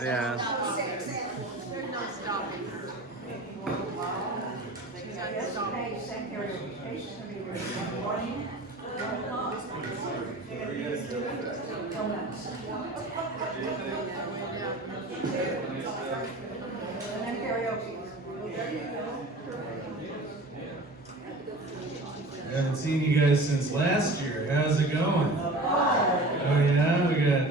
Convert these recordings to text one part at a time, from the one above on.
Yeah. There's no stopping her. Yesterday, you sent your invitation to me this morning. Donuts. And then karaoke. I haven't seen you guys since last year. How's it going? Oh yeah, we got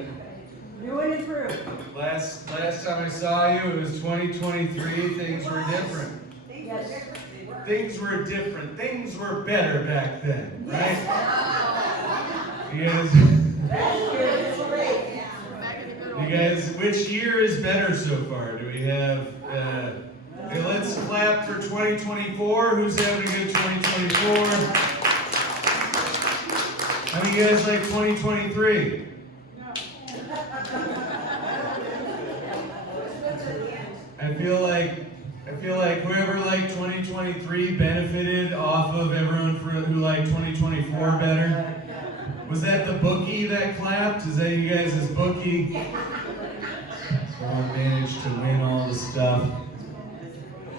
New and improved. last time I saw you, it was 2023. Things were different. Yes. Things were different. Things were better back then, right? You guys, which year is better so far? Do we have? Okay, let's clap for 2024. Who's having a good 2024? How many of you guys like 2023? I feel like whoever liked 2023 benefited off of everyone who liked 2024 better. Was that the bookie that clapped? Is that you guys' bookie? Someone managed to win all the stuff.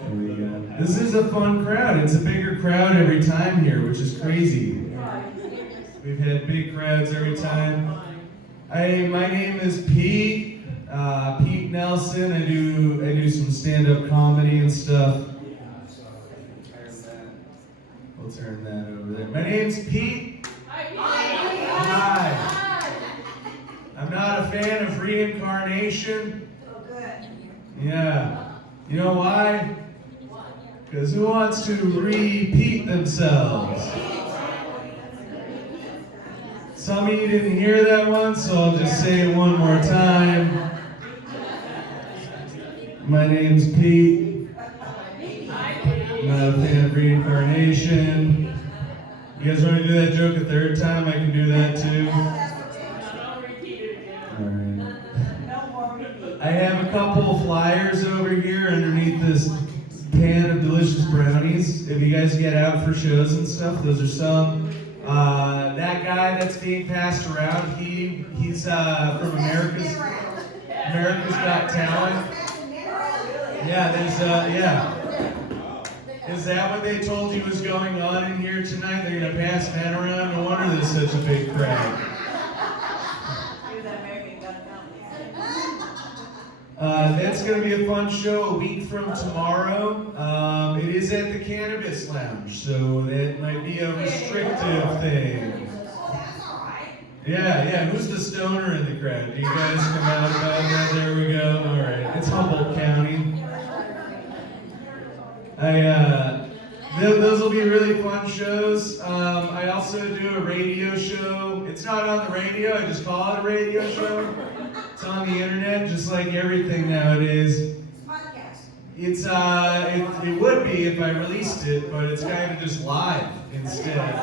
There we go. This is a fun crowd. It's a bigger crowd every time here, which is crazy. We've had big crowds every time. My name is Pete Nelson. I do some stand-up comedy and stuff. We'll turn that over there. My name's Pete. Hi. I'm not a fan of reincarnation. Oh, good. Yeah. You know why? Because who wants to repeat themselves? Some of you didn't hear that one, so I'll just say it one more time. My name's Pete. I'm not a fan of reincarnation. You guys want to do that joke a third time? I can do that too. Alright. I have a couple of flyers over here underneath this pan of delicious brownies. If you guys get out for shows and stuff, those are some. That guy that's being passed around, he's from America's Got Talent. Yeah, yeah. Is that what they told you was going on in here tonight? They're gonna pass men around? No wonder there's such a big crowd. That's going to be a fun show a week from tomorrow. It is at the Cannabis Lounge, so that might be a restrictive thing. Yeah. Who's the stoner in the crowd? Do you guys come out about that? There we go. All right. It's Humboldt County. Those will be really fun shows. I also do a radio show. It's not on the radio. I just call it a radio show. It's on the internet, just like everything nowadays. It's it would be if I released it, but it's kind of just live instead.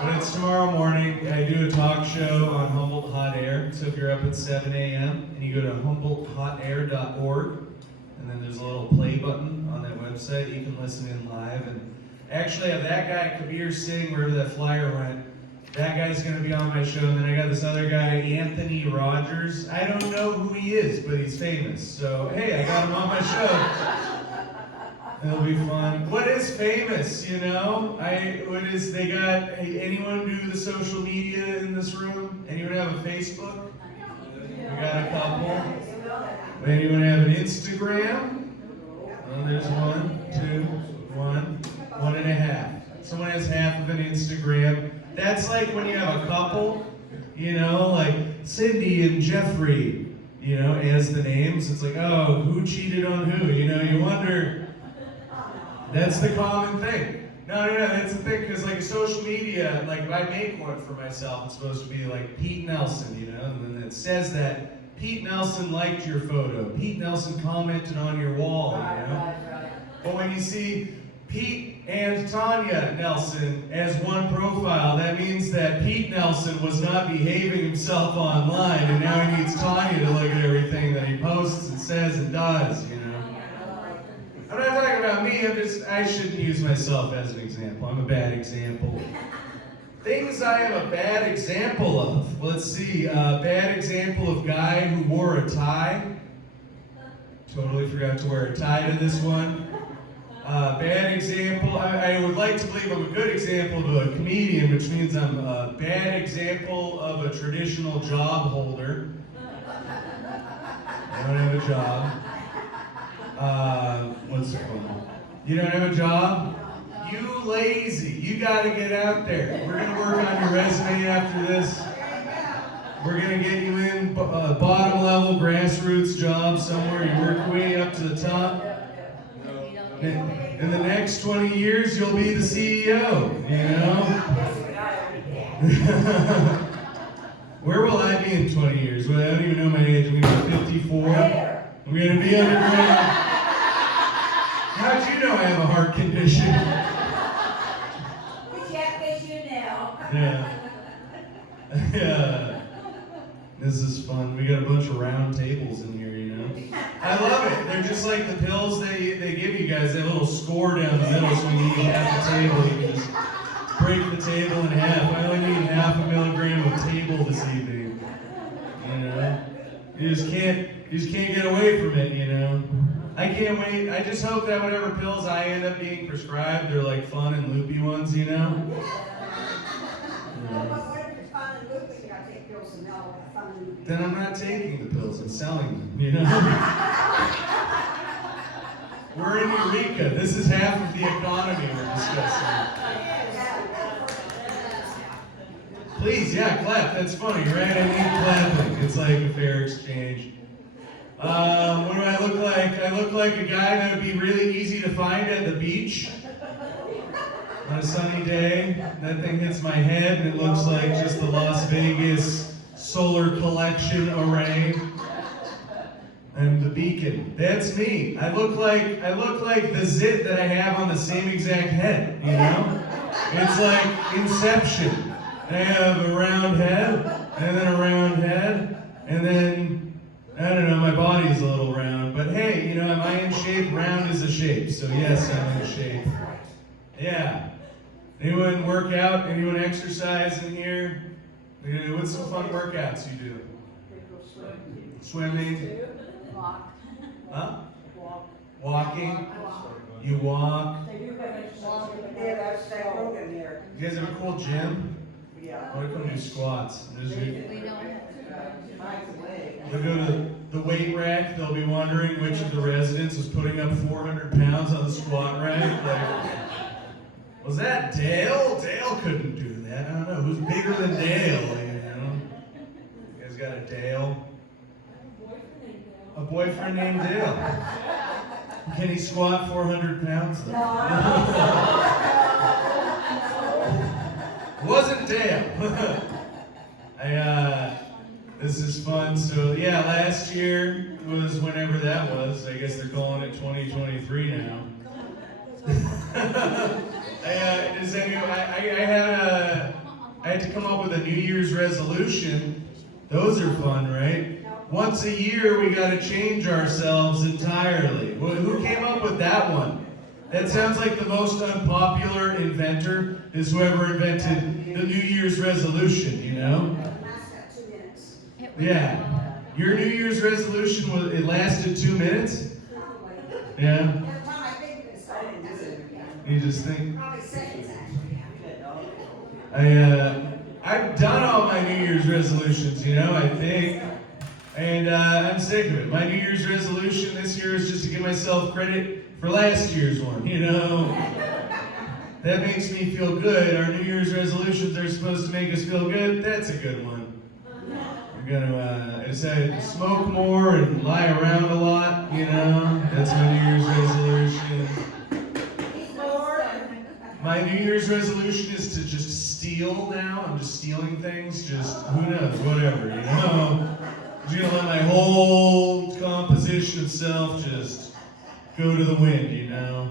But it's tomorrow morning. I do a talk show on Humboldt Hot Air. So if you're up at 7 a.m. and you go to HumboldtHotAir.org, and then there's a little play button on that website, you can listen in live. And actually, I have that guy Kabir Singh, wherever that flyer went. That guy's going to be on my show, and then I got this other guy, Anthony Rogers. I don't know who he is, but he's famous. So, hey, I got him on my show. It'll be fun. What is famous, you know? They got, hey, anyone do the social media in this room? Anyone have a Facebook? We got a couple. Anyone have an Instagram? Oh, there's 1, 2, 1, 1.5. Someone has half of an Instagram. That's like when you have a couple, you know, like Cindy and Jeffrey, you know, as the names. It's like, oh, who cheated on who? You know, you wonder. That's the common thing. No, that's the thing, because like social media, like if I make one for myself, it's supposed to be like Pete Nelson, you know, and then it says that Pete Nelson liked your photo. Pete Nelson commented on your wall, you know. But when you see Pete and Tanya Nelson as one profile, that means that Pete Nelson was not behaving himself online, and now he needs Tanya to look at everything that he posts and says and does, you know. I'm not talking about me, I shouldn't use myself as an example. I'm a bad example. Things I am a bad example of. Let's see, bad example of guy who wore a tie. Totally forgot to wear a tie to this one. Bad example. I would like to believe I'm a good example of a comedian, which means I'm a bad example of a traditional job holder. I don't have a job. What's fun? You don't have a job? You lazy. You gotta get out there. We're gonna work on your resume after this. We're gonna get you in bottom level grassroots job somewhere. You work way up to the top. In the next 20 years, you'll be the CEO, you know? Where will I be in 20 years? Well, I don't even know my age. I'm gonna be 54. I'm gonna be underground. How'd you know I have a heart condition? Yeah. This is fun. We got a bunch of round tables in here, you know? I love it. They're just like the pills they give you guys. They have a little score down the middle, so when you eat half the table, you can just break the table in half. I only need half a milligram of table this evening. You know? You just can't get away from it, you know? I can't wait. I just hope that whatever pills I end up being prescribed, they're like fun and loopy ones, you know? Then I'm not taking the pills, I'm selling them, you know? We're in Eureka. This is half of the economy we're discussing. Please, yeah, clap. That's funny, right? I need clapping. It's like a fair exchange. What do I look like? I look like a guy that would be really easy to find at the beach. On a sunny day, that thing hits my head and it looks like just the Las Vegas solar collection array. I'm the beacon. That's me. I look like the zit that I have on the same exact head, you know? It's like Inception. I have a round head, and then a round head, and then, I don't know, my body's a little round. But hey, you know, am I in shape? Round is a shape, so yes, I'm in shape. Yeah. Anyone work out? Anyone exercise in here? What's some fun workouts you do? Swimming? Huh? Walking? You walk? You guys have a cool gym? I want to come do squats. We go to the weight rack. They'll be wondering which of the residents was putting up 400 pounds on the squat rack. Like, was that Dale? Dale couldn't do that. I don't know. Who's bigger than Dale? You know? You guys got a Dale? A boyfriend named Dale. Can he squat 400 pounds? Wasn't Dale. This is fun. So yeah, last year was whenever that was. I guess they're calling it 2023 now. I had to come up with a New Year's resolution. Those are fun, right? Once a year, we got to change ourselves entirely. Well, who came up with that one? That sounds like the most unpopular inventor is whoever invented the New Year's resolution, you know? Yeah. Your New Year's resolution, it lasted 2 minutes? Yeah. You just think? I've done all my New Year's resolutions, you know, I think. And I'm sick of it. My New Year's resolution this year is just to give myself credit for last year's one, you know? That makes me feel good. Our New Year's resolutions are supposed to make us feel good. That's a good one. I'm gonna smoke more and lie around a lot, you know? That's my New Year's resolution. My New Year's resolution is to just steal now. I'm just stealing things. Just, who knows, whatever, you know? I'm just gonna let my whole composition of self just go to the wind, you know?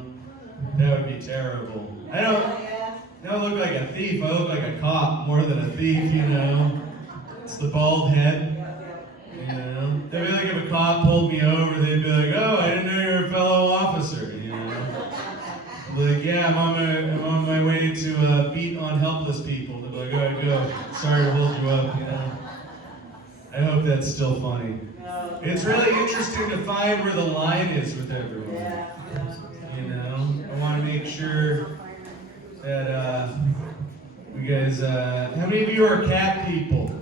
That would be terrible. I don't look like a thief. I look like a cop more than a thief, you know? It's the bald head, you know? They'd be like if a cop pulled me over, they'd be like, oh, I didn't know you were a fellow officer, you know? I'd be like, yeah, I'm on my way to beat on helpless people. They'd be like, all right, go. Sorry to hold you up, you know? I hope joke that's still funny. It's really interesting to find where the line is with everyone. You know, I want to make sure that you guys. How many of you are cat people?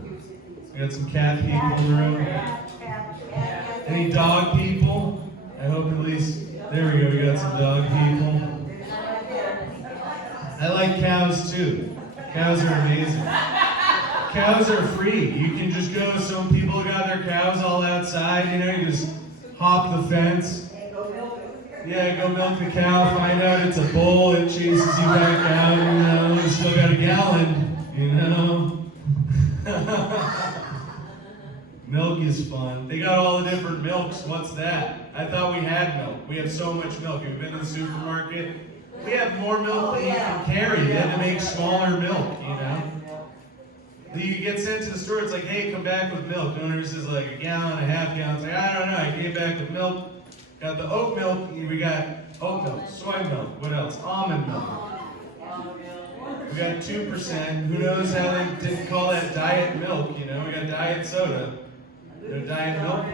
We got some cat people in the room. Any dog people? I hope at least. There we go. We got some dog people. I like cows too. Cows are amazing. Cows are free. You can just go. Some people got their cows all outside. You know, you just hop the fence. Yeah, go milk the cow. Find out it's a bull. It chases you back out. You know, you still got a gallon. You know. Milk is fun. They got all the different milks. What's that? I thought we had milk. We have so much milk. You've been to the supermarket. We have more milk than you can carry. They had to make smaller milk, you know? You get sent to the store, it's like, hey, come back with milk. The owner says like a gallon, a half gallon. It's like, I don't know, I came back with milk. Got the oat milk, we got oat milk, soy milk, what else? Almond milk. We got 2%. Who knows how they didn't call that diet milk, you know? We got diet soda. No diet milk.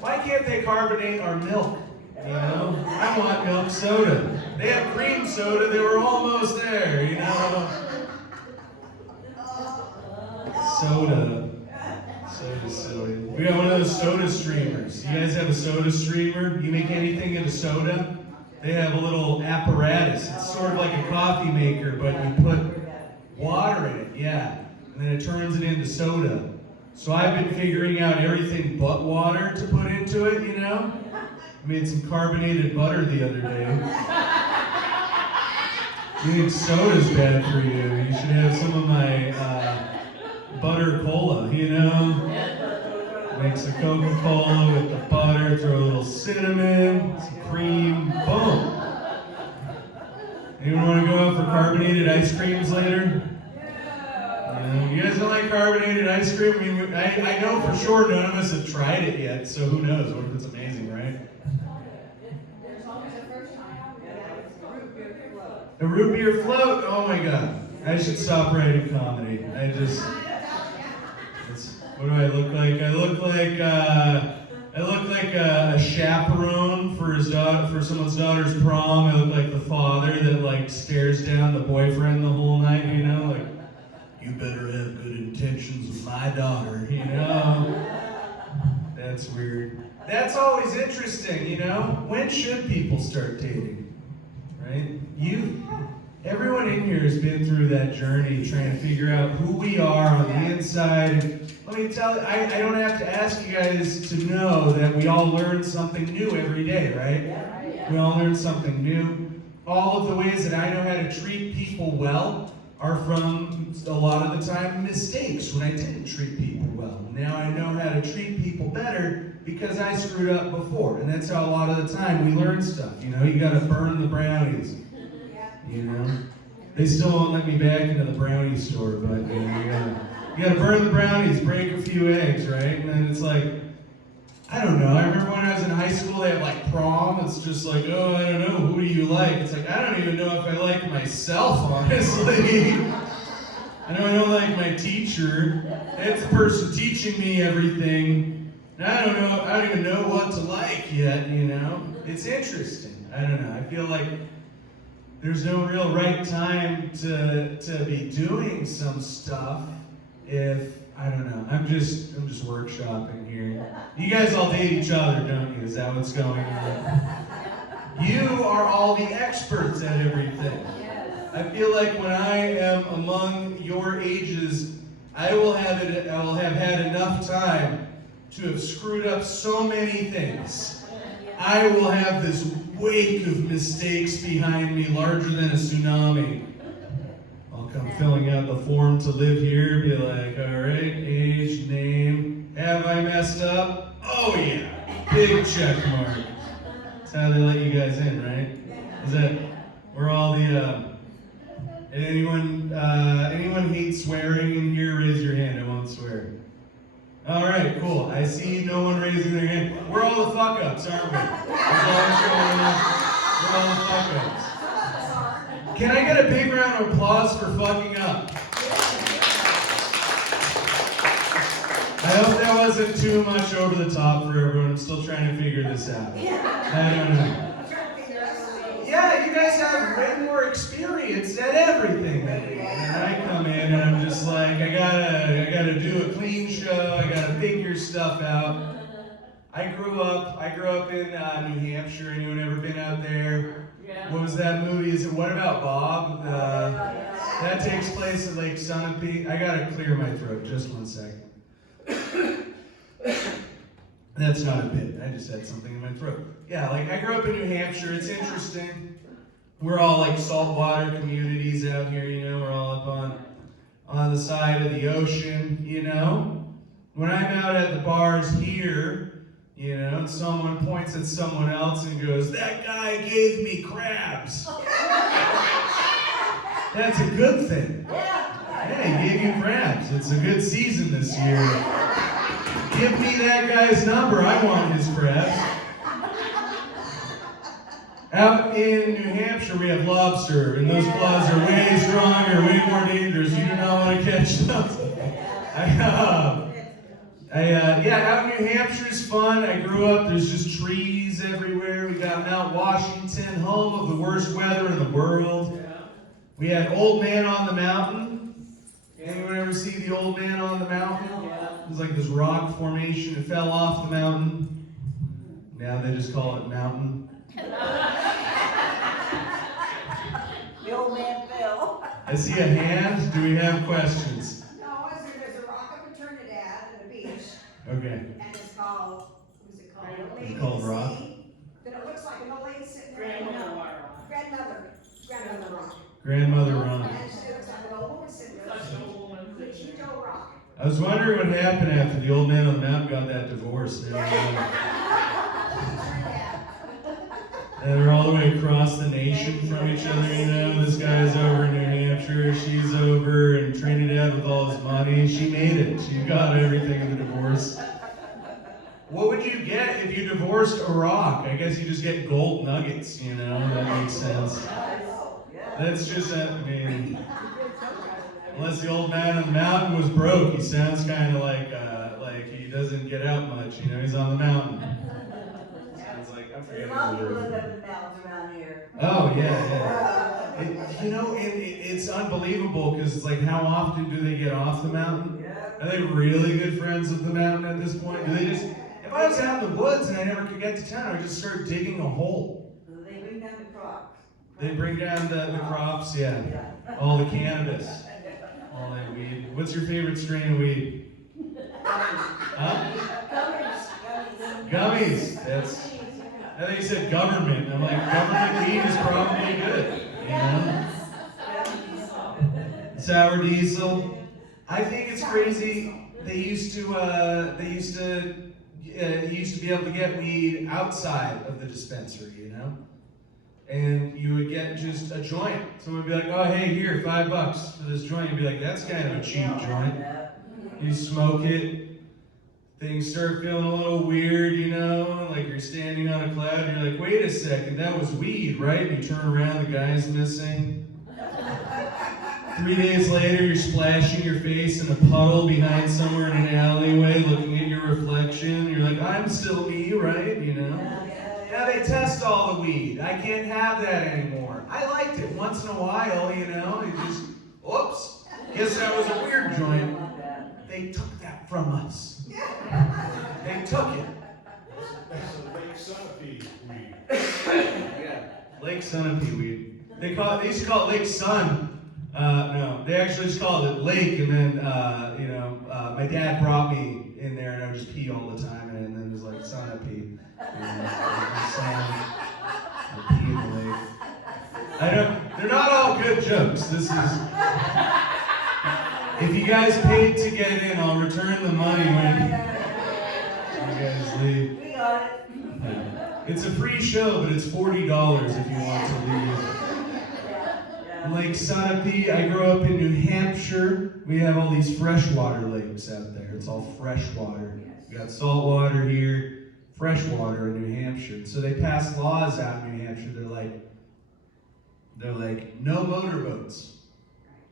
Why can't they carbonate our milk? You know? I want milk soda. They have cream soda, they were almost there, you know? Soda. Soda's silly. We got one of those soda streamers. You guys have a soda streamer? You make anything into soda? They have a little apparatus. It's sort of like a coffee maker, but you put water in it, yeah. And then it turns it into soda. So I've been figuring out everything but water to put into it, you know? I made some carbonated butter the other day. You think soda's bad for you. You should have some of my butter cola, you know? Mix the Coca-Cola with the butter, throw a little cinnamon, some cream, boom. Anyone want to go out for carbonated ice creams later? You guys don't like carbonated ice cream? I mean, I know for sure none of us have tried it yet, so who knows? What if it's amazing, right? A root beer float? Oh my god. I should stop writing comedy. What do I look like? I look like a chaperone for someone's daughter's prom. I look like the father that like stares down the boyfriend the whole night, you know, like, you better have good intentions with my daughter, you know? That's weird. That's always interesting, you know? When should people start dating? Right? Everyone in here has been through that journey trying to figure out who we are on the inside. Let me tell you, I don't have to ask you guys to know that we all learn something new every day, right? We all learn something new. All of the ways that I know how to treat people well are from, a lot of the time, mistakes when I didn't treat people well. Now I know how to treat people better because I screwed up before. And that's how a lot of the time we learn stuff. You know, you gotta burn the brownies. You know? They still won't let me back into the brownie store, but you know, you gotta burn the brownies, break a few eggs, right? And then it's like, I don't know. I remember when I was in high school, they had like prom. It's just like, oh, I don't know, who do you like? It's like, I don't even know if I like myself, honestly. I don't like my teacher. It's the person teaching me everything. And I don't even know what to like yet, you know? It's interesting. I don't know. I feel like there's no real right time to be doing some stuff if, I don't know, I'm just workshopping here. You guys all date each other, don't you? Is that what's going on? You are all the experts at everything. I feel like when I am among your ages, I will have had enough time to have screwed up so many things. I will have this wake of mistakes behind me larger than a tsunami. I'll come filling out the form to live here, be like, all right, age, name, have I messed up? Oh yeah, big check mark. That's how they let you guys in, right? Is that, we're all the, anyone hate swearing in here? Raise your hand, I won't swear. All right, cool. I see no one raising their hand. We're all the fuck-ups, aren't we? That's all that's going on. We're all the fuck-ups. Can I get a big round of applause for fucking up? hope that wasn't too much over the top for everyone. I'm still trying to figure this out. I don't know. Yeah, you guys have way more experience at everything than me. And I come in and I'm just like, I gotta do a clean show. I gotta figure stuff out. I grew up in New Hampshire. Anyone ever been out there? Yeah. What was that movie? Is it What About Bob? That takes place at Lake Sunapee. I gotta clear my throat. Just 1 second. That's not a bit. I just had something in my throat. Yeah, like I grew up in New Hampshire. It's interesting. We're all like saltwater communities out here, you know. We're all up on the side of the ocean, you know. When I'm out at the bars here, you know, and someone points at someone else and goes, "That guy gave me crabs." That's a good thing. Hey, he gave you crabs. It's a good season this year. Give me that guy's number. I want his crabs. Out in New Hampshire, we have lobster, and those claws are way stronger, way more dangerous. You do not want to catch those. Out in New Hampshire is fun. I grew up, there's just trees everywhere. We got Mount Washington, home of the worst weather in the world. We had Old Man on the Mountain. Anyone ever see the Old Man on the Mountain? It was like this rock formation. It fell off the mountain. Now they just call it Mountain. The old man fell. I see a hand. Do we have questions? No, there's a rock up in Trinidad at a beach, Okay. and it's called, what's it called? It's called rock? But it looks like an old lady sitting there. Grandmother Grandmother rock. Grandmother Run. And she looks like an old woman sitting there. Such an old woman. Huge old rock. I was wondering what happened after the old man on the mountain got that divorce. They're all the way across the nation from each other, you know. This guy's over in New Hampshire, she's over in Trinidad with all his money. She made it. She got everything in the divorce. What would you get if you divorced a rock? I guess you just get gold nuggets, you know. That makes sense. That's just, unless the old man on the mountain was broke, he sounds kind of like he doesn't get out much, you know. He's on the mountain. Sounds like, I'm There's a forgetting lot of the people word. live up in the mountains around here. Oh, yeah. It's unbelievable because it's like, how often do they get off the mountain? Yeah. Are they really good friends with the mountain at this point? Do they just, if I was out in the woods and I never could get to town, I would just start digging a hole. They bring down the crops. They bring down the crops, yeah. All the cannabis, all that weed. What's your favorite strain of weed? Huh? Gummies. I think you said government. I'm like, government weed is probably good. You know? Sour diesel. I think it's crazy. They used to be able to get weed outside of the dispensary, you know? And you would get just a joint. Someone would be like, "Oh, hey, here, $5 for this joint." You'd be like, "That's kind of a cheap joint." You smoke it. Things start feeling a little weird, you know, like you're standing on a cloud, and you're like, "Wait a second, that was weed, right?" And you turn around, the guy's missing. 3 days later, you're splashing your face in a puddle behind somewhere in an alleyway, looking at your reflection. You're like, "I'm still me, right?" You know? Yeah, they test all the weed. I can't have that anymore. I liked it once in a while, you know. You just, oops. Guess that was a weird joint. They took that from us. They took it. That's the Lake Sunapee weed. Yeah, Lake Sunapee weed. They used to call it Lake Sun. No, they actually just called it Lake, and then my dad brought me in there, and I would just pee all the time, and then it was like Sunapee. Pee in the lake. They're not all good jokes. This is. If you guys paid to get in, I'll return the money when you guys leave. We got it. It's a free show, but it's $40 if you want to leave. Lake Sunapee, I grew up in New Hampshire. We have all these freshwater lakes out there. It's all freshwater. We got saltwater here, freshwater in New Hampshire. So they passed laws out in New Hampshire. They're like, no motorboats.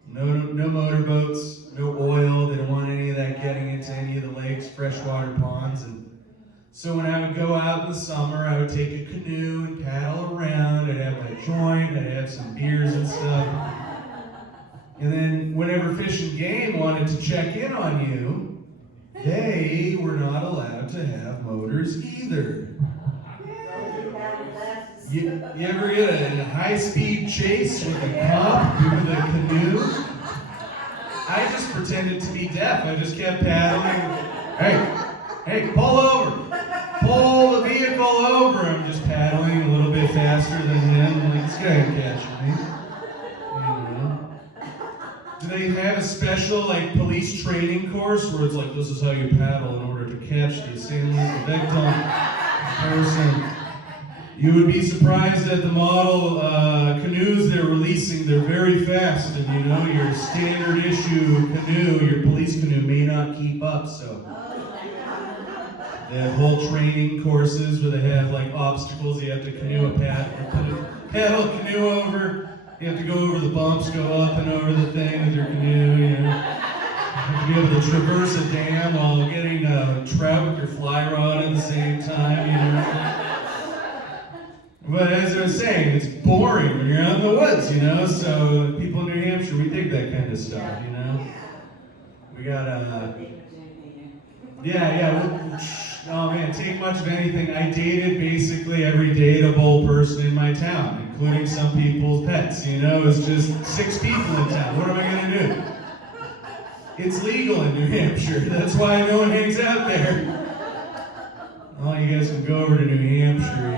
No motorboats, no oil. They don't want any of that getting into any of the lakes, freshwater ponds. And so when I would go out in the summer, I would take a canoe and paddle around. I'd have my joint, I'd have some beers and stuff. And then whenever Fish and Game wanted to check in on you, they were not allowed to have motors either. You ever get a high-speed chase with a cop with a canoe? I just pretended to be deaf. I just kept paddling. Hey, pull over. Pull the vehicle over. I'm just paddling a little bit faster than him. I'm like, this guy ain't catching me. You know? Do they have a special police training course where it's like, this is how you paddle in order to catch the assailant, the victim, person? You would be surprised at the model canoes they're releasing. They're very fast, and your standard issue canoe, your police canoe, may not keep up. So they have whole training courses where they have obstacles. You have to paddle a canoe over. You have to go over the bumps, go up and over the thing with your canoe. You have to be able to traverse a dam while getting trout with your fly rod at the same time. But as I was saying, it's boring when you're out in the woods, so people in New Hampshire, we dig that kind of stuff, We got, oh man, take much of anything. I dated basically every dateable person in my town, including some people's pets, It's just 6 people in town. What am I going to do? It's legal in New Hampshire. That's why no one hangs out there. Oh, you guys can go over to New Hampshire,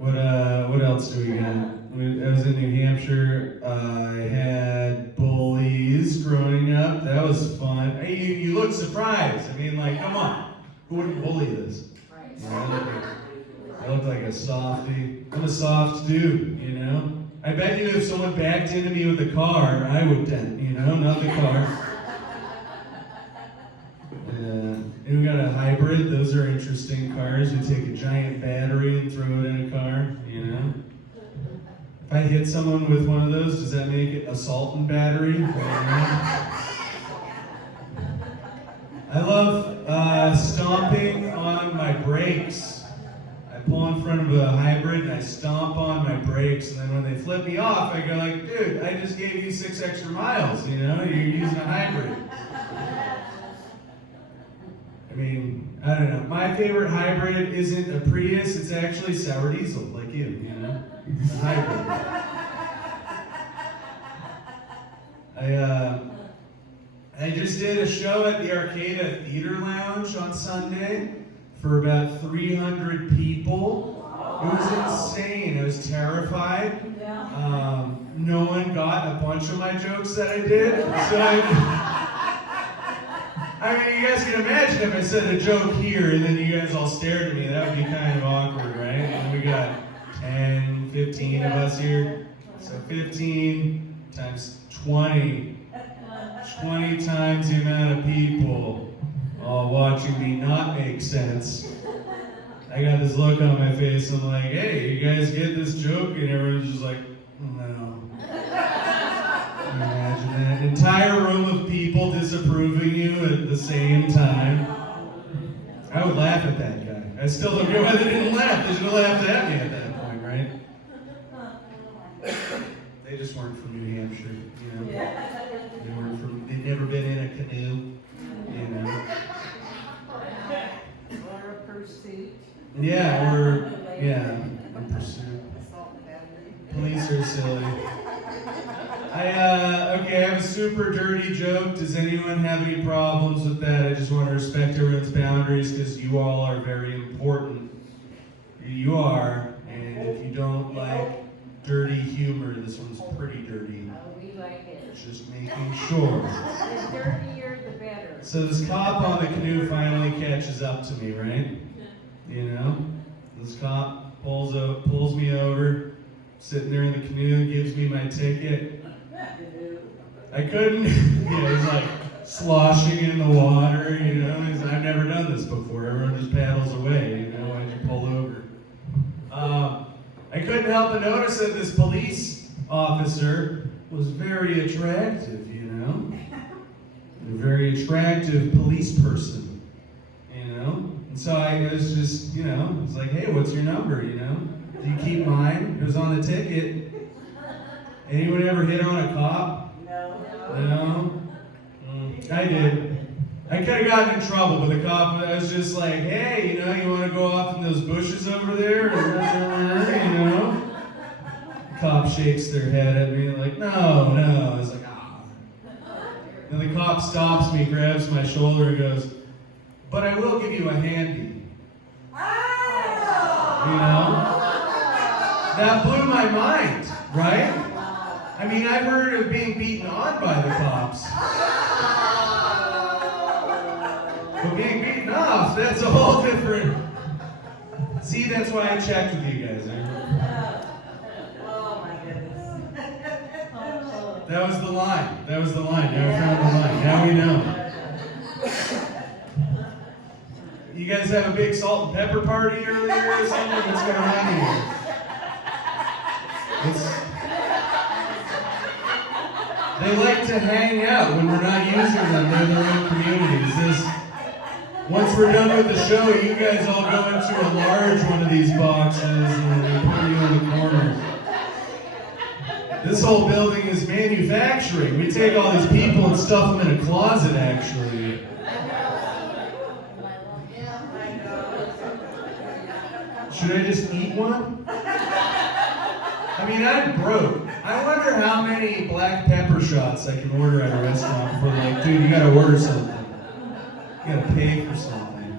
What else do we got? I was in New Hampshire. I had bullies growing up. That was fun. Hey, you look surprised. Come on. Who wouldn't bully this? I look like a softie. I'm a soft dude, I bet you if someone backed into me with a car, I would dent, not the car. And we got a hybrid. Those are interesting cars. We take a giant battery and throw it in a car, If I hit someone with one of those, does that make it assault and battery? I love stomping on my brakes. I pull in front of a hybrid and I stomp on my brakes, and then when they flip me off, I go dude, I just gave you 6 extra miles, you're using a hybrid. I don't know. My favorite hybrid isn't a Prius, it's actually sour diesel, like you, It's a hybrid. I just did a show at the Arcada Theater Lounge on Sunday for about 300 people. It was insane. I was terrified. No one got a bunch of my jokes that I did, so you guys can imagine if I said a joke here and then you guys all stared at me, that would be kind of awkward, right? And we got 10, 15 of us here. So 15 times 20. 20 times the amount of people all watching me not make sense. I got this look on my face, and I'm like, hey, you guys get this joke? And everyone's just like, no. Imagine that. An entire room of people disapproving you at the same time. I would laugh at that guy. I still don't know why they didn't laugh. They should have laughed at me at that point, right? They just weren't from New Hampshire, They'd never been in a canoe, Or a pursuit. In pursuit. Police are silly. I have a super dirty joke. Does anyone have any problems with that? I just want to respect everyone's boundaries because you all are very important. You are, and if you don't like dirty humor, this one's pretty dirty. Oh, we like it. Just making sure. The dirtier, the better. So this cop on the canoe finally catches up to me, right? This cop pulls me over, sitting there in the canoe, gives me my ticket. I couldn't, he's sloshing in the water, he's, I've never done this before, everyone just paddles away, why'd you pull over? I couldn't help but notice that this police officer was very attractive, you know? A very attractive police person, you know? And so I was just, you know, I was like, hey, what's your number, you know? Do you keep mine? It was on the ticket. Anyone ever hit on a cop? No? I did. I could have gotten in trouble with a cop, but I was just like, hey, you know, you want to go off in those bushes over there? You know? Cop shakes their head at me like, no. I was like, ah. And the cop stops me, grabs my shoulder, and goes, but I will give you a handy. You know? That blew my mind, right? I mean, I've heard of being beaten on by the cops. But being beaten off, that's a whole different... See, that's why I checked with you guys. Oh my goodness. That was the line. Now we found the line. Now we know. You guys have a big salt and pepper party earlier or something? What's going on here? They like to hang out when we're not using them. They're their own communities. Once we're done with the show, you guys all go into a large one of these boxes and they put you in the corner. This whole building is manufacturing. We take all these people and stuff them in a closet, actually. Should I just eat one? I mean, I'm broke. I wonder how many black pepper shots I can order at a restaurant for, like, dude, you gotta order something. You gotta pay for something.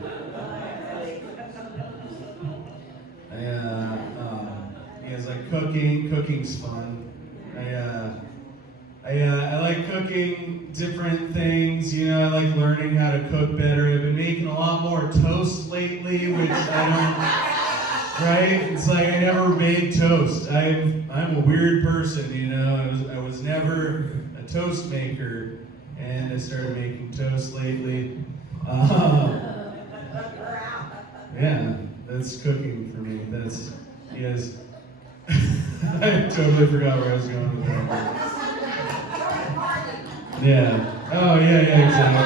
You guys like cooking? Cooking's fun. I like cooking different things. You know, I like learning how to cook better. I've been making a lot more toast lately, which I don't. Right? It's like I never made toast. I'm a weird person. You know, I was never a toast maker, and I started making toast lately. Yeah, that's cooking for me. That's, yes. I totally forgot where I was going with that. Yeah. Oh, yeah, exactly.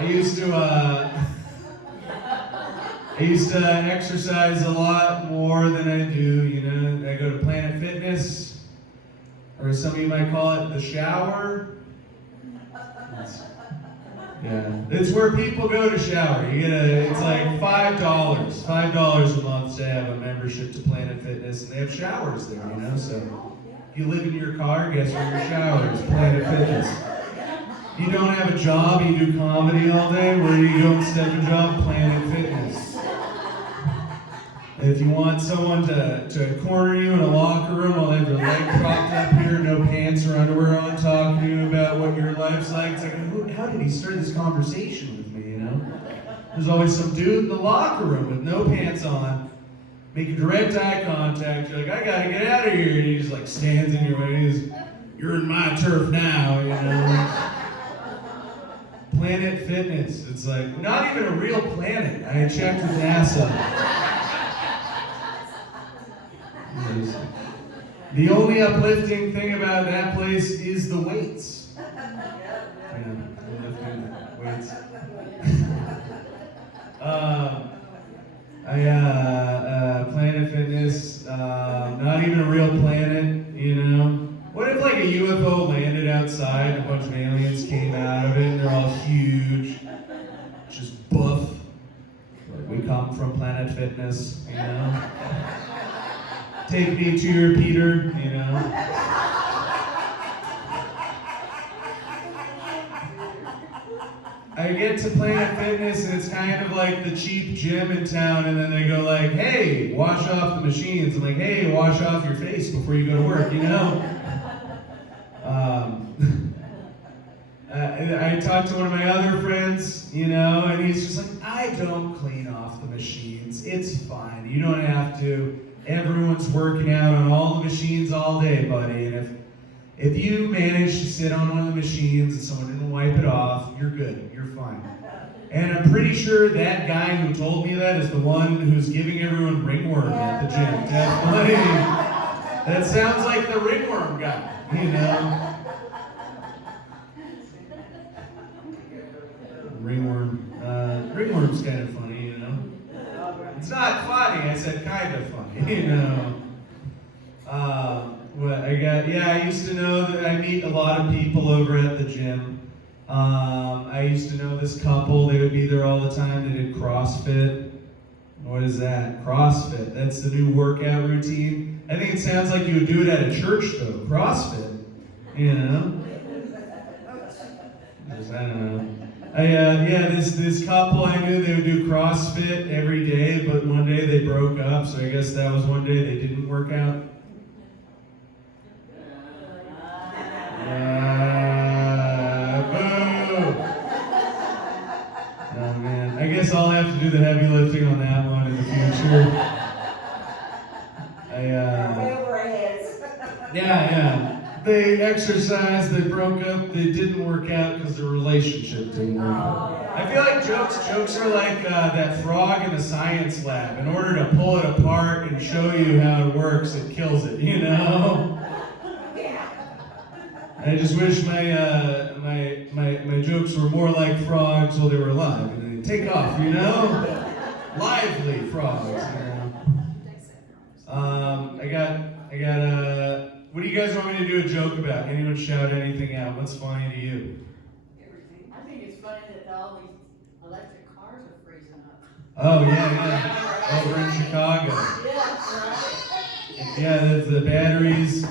I used to exercise a lot more than I do, you know. I go to Planet Fitness, or some of you might call it the shower. Yeah, it's where people go to shower. It's like $5 a month to have a membership to Planet Fitness, and they have showers there, you know. So if you live in your car, guess where your shower is? Planet Fitness. You don't have a job, you do comedy all day. Where do you go instead of a job? Planet Fitness. If you want someone to corner you in a locker room while they have their leg propped up here, no pants or underwear on, talking to you about what your life's like, it's like, how did he start this conversation with me, you know? There's always some dude in the locker room with no pants on, making direct eye contact. You're like, I gotta get out of here. And he just like stands in your way. He's, you're in my turf now, you know? Planet Fitness. It's like, not even a real planet. I checked with NASA. The only uplifting thing about that place is the weights. Yeah, lifting weights. Planet Fitness, not even a real planet, you know? What if like a UFO landed outside and a bunch of aliens came out of it and they're all huge, just buff? Like, we come from Planet Fitness, you know? Take me to your Peter, you know? I get to Planet Fitness and it's kind of like the cheap gym in town, and then they go like, hey, wash off the machines. I'm like, hey, wash off your face before you go to work, you know? I talked to one of my other friends, you know, and he's just like, I don't clean off the machines. It's fine. You don't have to. Everyone's working out on all the machines all day, buddy. And if you manage to sit on one of the machines and someone didn't wipe it off, you're good. You're fine. And I'm pretty sure that guy who told me that is the one who's giving everyone ringworm at the gym. Definitely. That sounds like the ringworm guy, you know? Ringworm's kind of funny, you know? It's not funny, I said kind of funny, you know? I used to know that I meet a lot of people over at the gym. I used to know this couple, they would be there all the time, they did CrossFit. What is that? CrossFit, that's the new workout routine. I think it sounds like you would do it at a church though, CrossFit, you know? I don't know. This couple I knew, they would do CrossFit every day, but one day they broke up, so I guess that was one day they didn't work out. Boo! Oh man, I guess I'll have to do the heavy lifting on that one in the future. Way over our heads. Yeah. They exercised, they broke up, they didn't work out because their relationship didn't work out. I feel like jokes are like that frog in the science lab. In order to pull it apart and show you how it works, it kills it, you know? I just wish my jokes were more like frogs while they were alive. And they take off, you know? Lively frogs, you know? What do you guys want me to do a joke about? Anyone shout anything out? What's funny to you? Everything. I think it's funny that all these electric cars are freezing up. Oh, yeah. Over in Chicago. Yeah, the batteries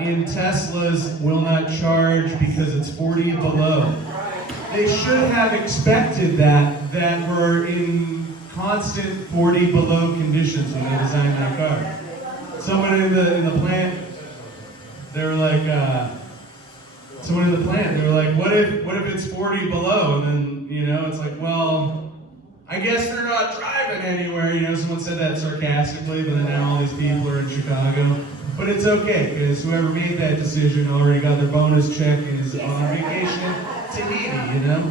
in Teslas will not charge because it's 40 below. They should have expected that we're in constant 40 below conditions when they designed that car. Someone in the plant, they were like, what if it's 40 below? And then, you know, it's like, well, I guess they're not driving anywhere. You know, someone said that sarcastically, but then now all these people are in Chicago. But it's okay, because whoever made that decision already got their bonus check and is on vacation in Tahiti, you know?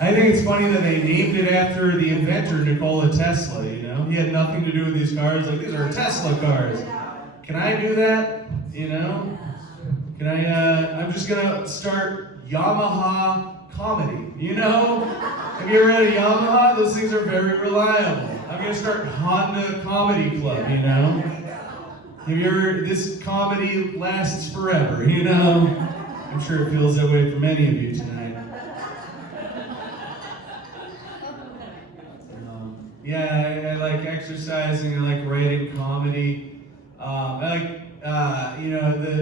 I think it's funny that they named it after the inventor, Nikola Tesla, you know? He had nothing to do with these cars. Like, these are Tesla cars. Can I do that? You know? I'm just gonna start Yamaha Comedy, you know? Have you ever had a Yamaha? Those things are very reliable. I'm gonna start Honda Comedy Club, you know? This comedy lasts forever, you know? I'm sure it feels that way for many of you tonight. I like exercising, I like writing comedy. I like,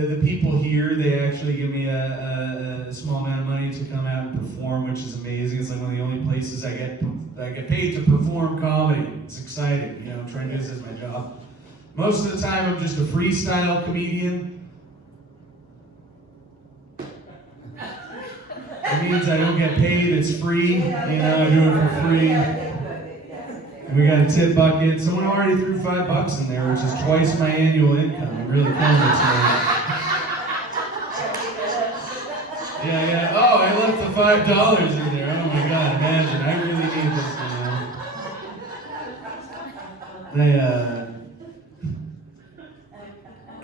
the people here, they actually give me a small amount of money to come out and perform, which is amazing. It's like one of the only places I get paid to perform comedy. It's exciting, you know, I'm trying to do this as my job. Most of the time, I'm just a freestyle comedian. It means I don't get paid, it's free. You know, I do it for free. We got a tip bucket. Someone already threw $5 in there, which is twice my annual income. It really kills me tonight. Yeah. Oh, I left the $5 in there. Oh my God, imagine. I really need this, you know.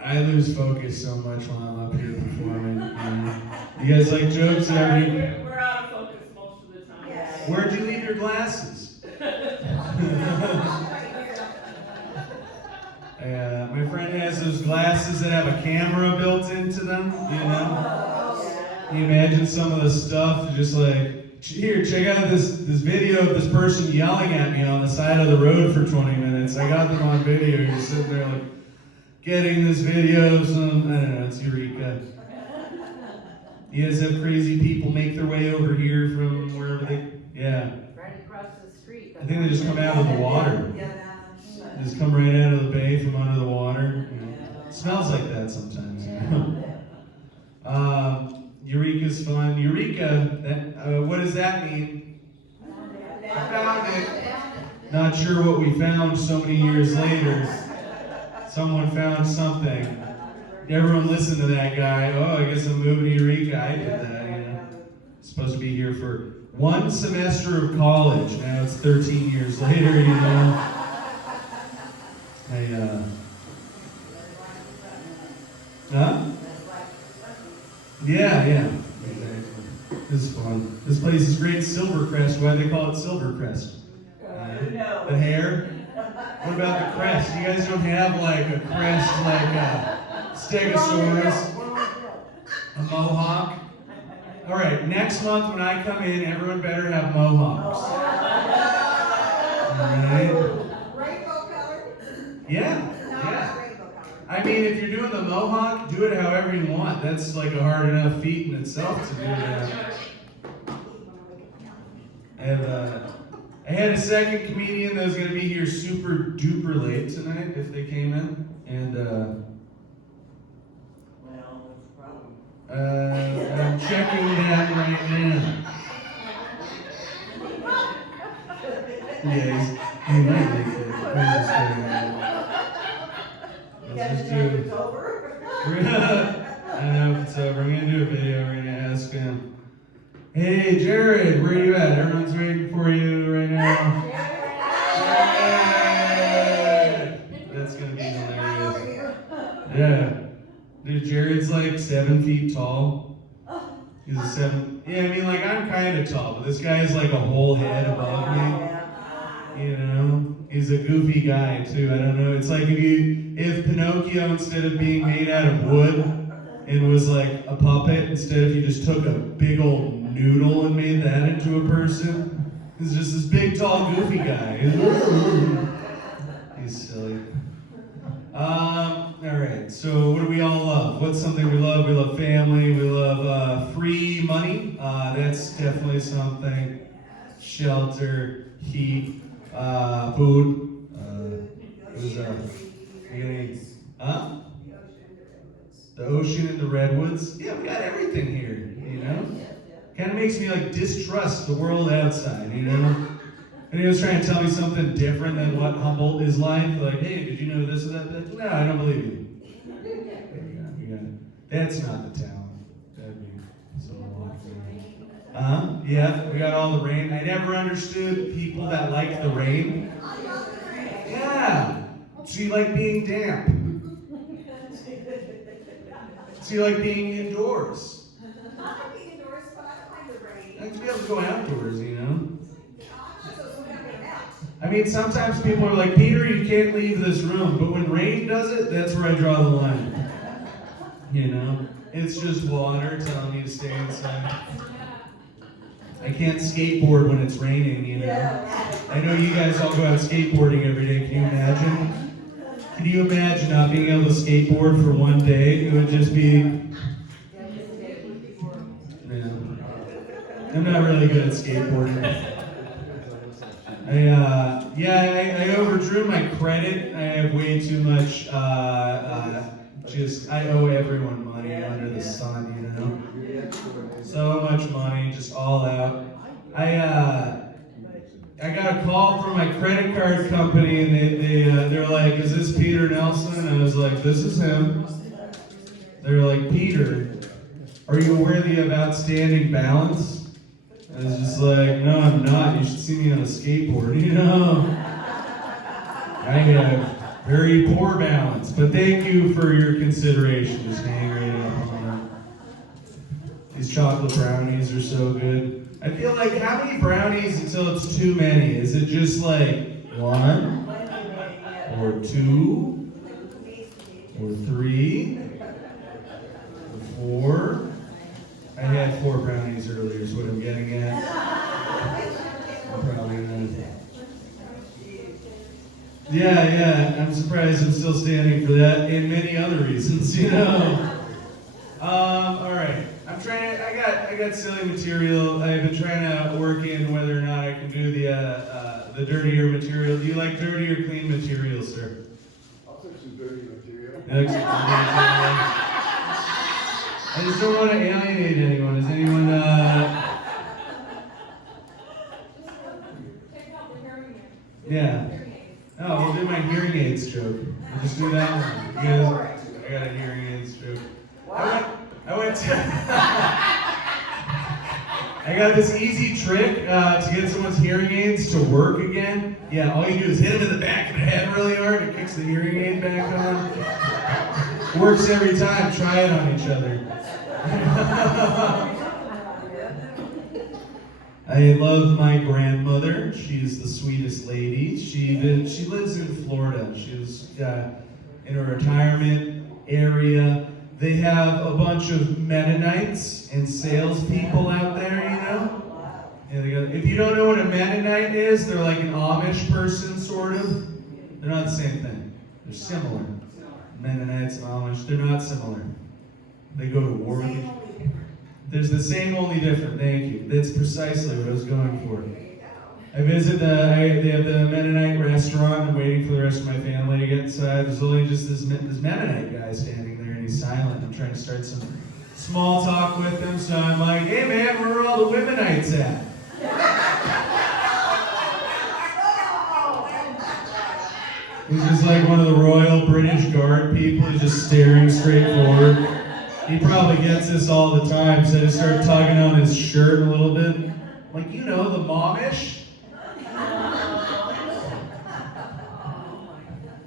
I lose focus so much while I'm up here performing. You guys like jokes? We're out of focus most of the time. Where'd you leave your glasses? My friend has those glasses that have a camera built into them, you know? Can you imagine some of the stuff, just like, here, check out this video of this person yelling at me on the side of the road for 20 minutes. I got them on video. You're sitting there like, getting this video of some, I don't know, it's Eureka. You guys have crazy people make their way over here from wherever Right across the street. I think they just come out of the water. They just come right out of the bay from under the water. You know. It smells like that sometimes. You know? Eureka's fun. Eureka, what does that mean? I found it. Not sure what we found so many years later. Someone found something. Everyone listened to that guy. Oh, I guess I'm moving to Eureka. I did that, you know. Supposed to be here for one semester of college. Now it's 13 years later, you know. Huh? Yeah. Exactly. This is fun. This place is great. Silvercrest. Why do they call it Silvercrest? No. The hair? What about the crest? You guys don't have like a crest like a Stegosaurus? A mohawk? Alright, next month when I come in, everyone better have mohawks. Alright? Rainbow color? Yeah. Not rainbow color. I mean, if you're doing the mohawk, do it however you want. That's like a hard enough feat in itself to do that. I had a second comedian that was going to be here super duper late tonight if they came in. And Well, that's a problem. I'm checking that right now. Yeah, he might make it. I'm just kidding. You got Let's to just know do it's over? I know it's over. We're gonna do a video. We're gonna ask him. Hey Jared, where are you at? Everyone's waiting for you right now. Jared! That's gonna be hilarious. Yeah. Dude, Jared's like 7 feet tall. He's a 7. Yeah, I mean, like I'm kind of tall, but this guy's like a whole head above me. You know, he's a goofy guy too. I don't know. It's like if Pinocchio, instead of being made out of wood, it was like a puppet. Instead, if you just took a big old noodle and made that into a person, it's just this big, tall, goofy guy. He's silly. All right. So, what do we all love? What's something we love? We love family. We love free money. That's definitely something. Shelter, heat. Food. Huh? The ocean and the redwoods. Yeah, we got everything here, you know? Kind of makes me like distrust the world outside, you know? And he was trying to tell me something different than what Humboldt is like. Like, hey, did you know this or that? No, I don't believe you. You got it. That's not the town. That'd be so awesome. Yeah, we got all the rain. I never understood people that like the rain. Yeah. So you like being damp. So you like being indoors. I like being indoors, but I don't like the rain. I like to be able to go outdoors, you know? I'm not so scared of being out. I mean, sometimes people are like, Peter, you can't leave this room. But when rain does it, that's where I draw the line. You know? It's just water telling me to stay inside. I can't skateboard when it's raining, you know? I know you guys all go out skateboarding every day. Can you imagine? Can you imagine not being able to skateboard for one day? It would just be... Yeah. I'm not really good at skateboarding. I overdrew my credit. I have way too much, I owe everyone money under the sun, you know? So much money, just all out. I got a call from my credit card company, and they're like, "Is this Peter Nelson?" And I was like, "This is him." They're like, "Peter, are you worthy of outstanding balance?" I was just like, "No, I'm not. You should see me on a skateboard, you know? I have very poor balance, but thank you for your consideration." Just hang right up on that. These chocolate brownies are so good. I feel like, how many brownies until it's too many? Is it just like 1? Or 2? Or 3? Or 4? I had 4 brownies earlier is what I'm getting at. Probably not. Yeah, I'm surprised I'm still standing for that and many other reasons, you know. Alright. I got silly material. I've been trying to work in whether or not I can do the dirtier material. Do you like dirty or clean material, sir? I'll take some dirty material. I just don't want to alienate anyone. Is anyone Yeah. Oh, we'll do my hearing aids joke. We'll just do that one. You guys, I got a hearing aids joke. I went to I got this easy trick to get someone's hearing aids to work again. Yeah, all you do is hit them in the back of the head really hard. It kicks the hearing aid back on. Works every time. Try it on each other. I love my grandmother. She's the sweetest lady. She lives in Florida. She was in a retirement area. They have a bunch of Mennonites and salespeople out there, you know? Yeah, if you don't know what a Mennonite is, they're like an Amish person, sort of. They're not the same thing. They're similar. Mennonites and Amish, they're not similar. They go to war. There's the same, only different. Thank you. That's precisely what I was going for. I visit they have the Mennonite restaurant. I'm waiting for the rest of my family to get inside. There's only just this Mennonite guy standing there, and he's silent. I'm trying to start some small talk with him, so I'm like, hey man, where are all the Womenites at? He's just like one of the Royal British Guard people. He's just staring straight forward. He probably gets this all the time, so I just start tugging on his shirt a little bit. Like, you know, the momish?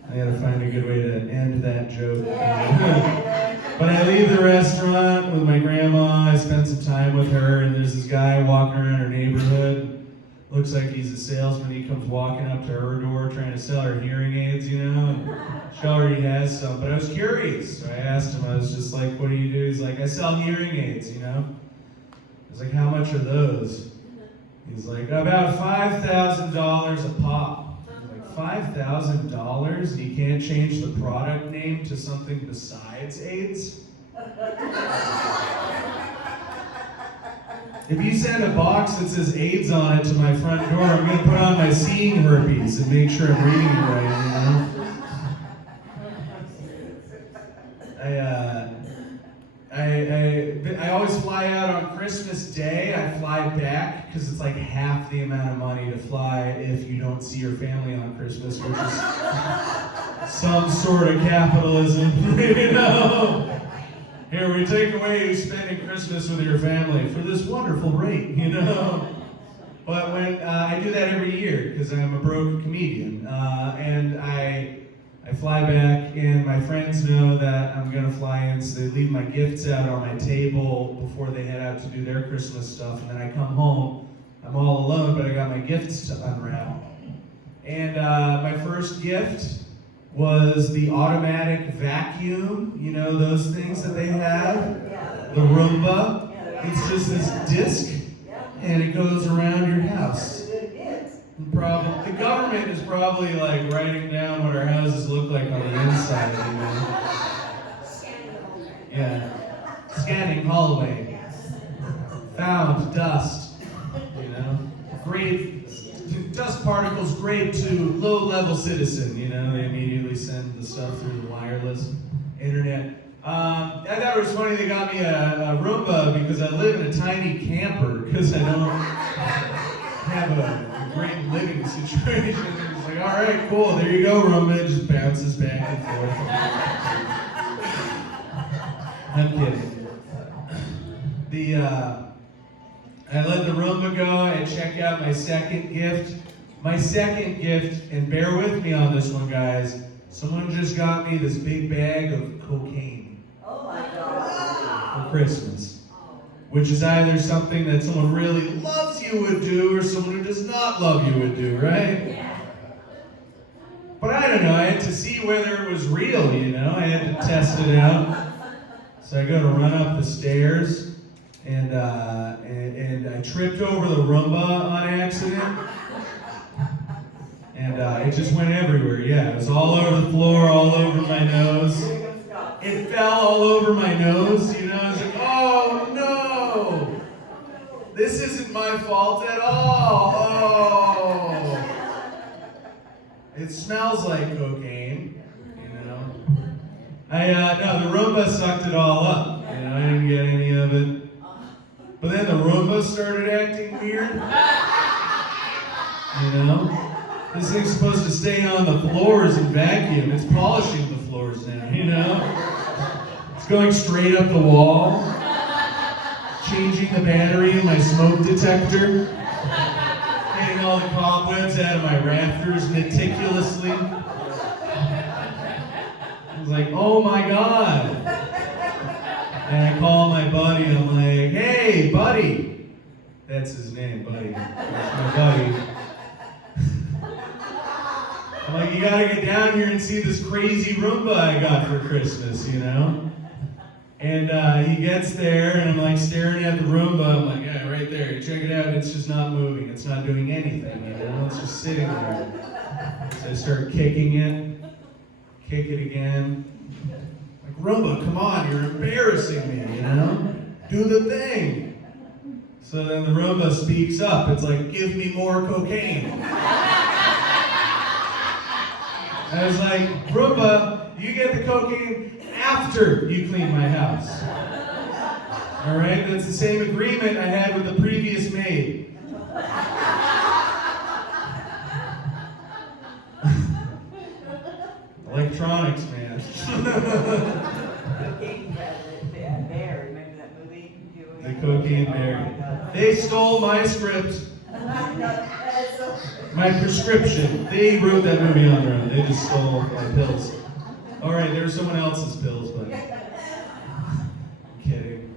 I gotta find a good way to end that joke. But I leave the restaurant with my grandma. I spend some time with her, and there's this guy walking around her neighborhood. Looks like he's a salesman. He comes walking up to her door trying to sell her hearing aids, you know, and she already has some. But I was curious, so I asked him, I was just like, what do you do? He's like, I sell hearing aids, you know. I was like, how much are those? He's like, about $5,000 a pop. I'm like, $5,000? You can't change the product name to something besides AIDS? If you send a box that says AIDS on it to my front door, I'm going to put on my seeing herpes and make sure I'm reading it right, you know? I always fly out on Christmas Day. I fly back because it's like half the amount of money to fly if you don't see your family on Christmas, which is some sort of capitalism, you know? Here, we take away you spending Christmas with your family for this wonderful rate, you know? But when I do that every year because I'm a broke comedian, and I fly back, and my friends know that I'm gonna fly in, so they leave my gifts out on my table before they head out to do their Christmas stuff, and then I come home, I'm all alone, but I got my gifts to unwrap. And my first gift was the automatic vacuum, you know, those things that they have, the Roomba. It's just this disc, and it goes around your house. The government is probably like writing down what our houses look like on the inside, you know? Yeah. Scanning hallway. Found dust, you know? Grade, dust particles grade 2, low-level citizen, you know? They immediately send the stuff through the wireless internet. I thought it was funny they got me a Roomba because I live in a tiny camper because I don't have a great living situation. It's like, all right, cool, there you go, Roomba. It just bounces back and forth. I'm kidding. I let the Roomba go. I check out my second gift. My second gift, and bear with me on this one, guys. Someone just got me this big bag of cocaine. Oh my God. For Christmas. Which is either something that someone really loves you would do or someone who does not love you would do, right? Yeah. But I don't know, I had to see whether it was real, you know? I had to test it out. So I go to run up the stairs, and I tripped over the Roomba on accident. And it just went everywhere, yeah. It was all over the floor, all over my nose. It fell all over my nose, you know? I was like, oh no! This isn't my fault at all! Oh! It smells like cocaine, you know? No, the Roomba sucked it all up. You know, I didn't get any of it. But then the Roomba started acting weird. You know? This thing's supposed to stay on the floors and vacuum. It's polishing the floors now, you know? It's going straight up the wall. Changing the battery in my smoke detector. Getting all the cobwebs out of my rafters meticulously. was like, oh my God. And I call my buddy, I'm like, hey, buddy. That's his name, buddy. That's my buddy. I'm like, you gotta get down here and see this crazy Roomba I got for Christmas, you know? And he gets there, and I'm like staring at the Roomba. I'm like, yeah, right there. You check it out. It's just not moving. It's not doing anything, you know? It's just sitting there. So I start kicking it. Kick it again. Like, Roomba, come on. You're embarrassing me, you know? Do the thing. So then the Roomba speaks up. It's like, give me more cocaine. I was like, Roomba, you get the cocaine after you clean my house. All right, that's the same agreement I had with the previous maid. Electronics, man. Cocaine Bear, remember that movie? The Cocaine Bear. They stole my script, my prescription. They wrote that movie on their own. They just stole my pills. All right, there's someone else's pills, but I'm kidding.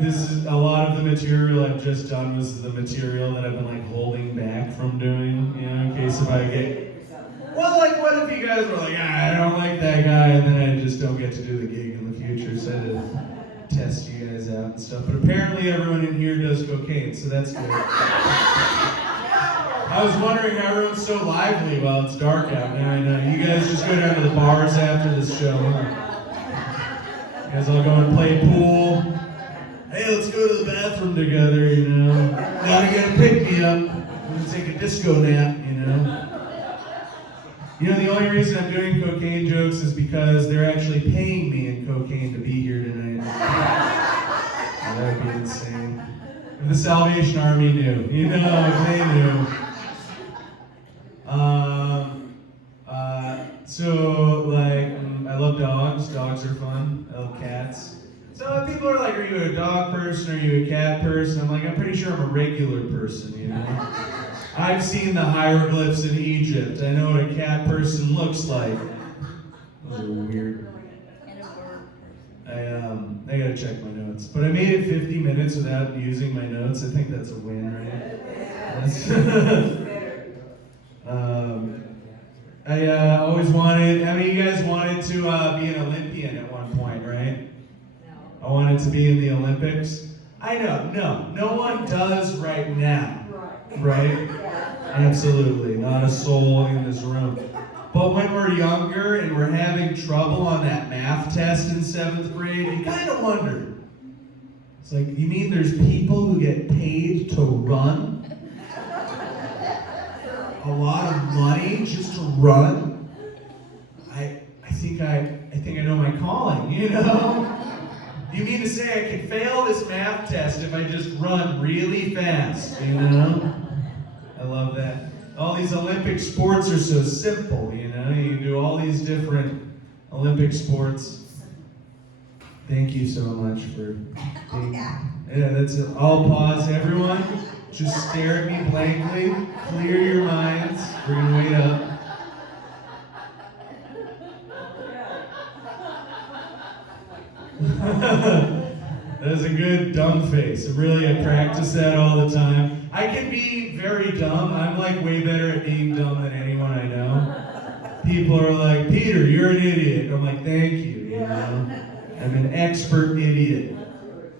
This is a lot of the material I've just done was the material that I've been like holding back from doing, you know, in case if I get. Well, like, what if you guys were like, I don't like that guy, and then I just don't get to do the gig in the future, so I had to test you guys out and stuff. But apparently everyone in here does cocaine, so that's good. I was wondering how everyone's so lively while it's dark out. Now I know. You guys just go down to the bars after this show, huh? You guys all go and play pool. Hey, let's go to the bathroom together, you know. Gotta get a pick-me-up. We're gonna take a disco nap, you know. You know, the only reason I'm doing cocaine jokes is because they're actually paying me in cocaine to be here tonight. That would be insane. If the Salvation Army knew, you know, if they knew. I love dogs. Dogs are fun. I love cats. So people are like, are you a dog person? Are you a cat person? I'm like, I'm pretty sure I'm a regular person, you know? I've seen the hieroglyphs in Egypt. I know what a cat person looks like. Those are weird. I gotta check my notes. But I made it 50 minutes without using my notes. I think that's a win, right? I always wanted, you guys wanted to be an Olympian at one point, right? I wanted to be in the Olympics. I know, no one does right now, right? Absolutely, not a soul in this room. But when we're younger and we're having trouble on that math test in 7th grade, you kind of wonder. It's like, you mean there's people who get paid to run? A lot of money just to run? I think I know my calling, you know? You mean to say I can fail this math test if I just run really fast, you know? I love that. All these Olympic sports are so simple, you know? You do all these different Olympic sports. Thank you so much for being... Yeah, that's it. I'll pause, everyone. Just stare at me blankly. Clear your minds. We're gonna wait up. That was a good dumb face. Really, I practice that all the time. I can be very dumb. I'm like way better at being dumb than anyone I know. People are like, Peter, you're an idiot. I'm like, thank you. You know? I'm an expert idiot.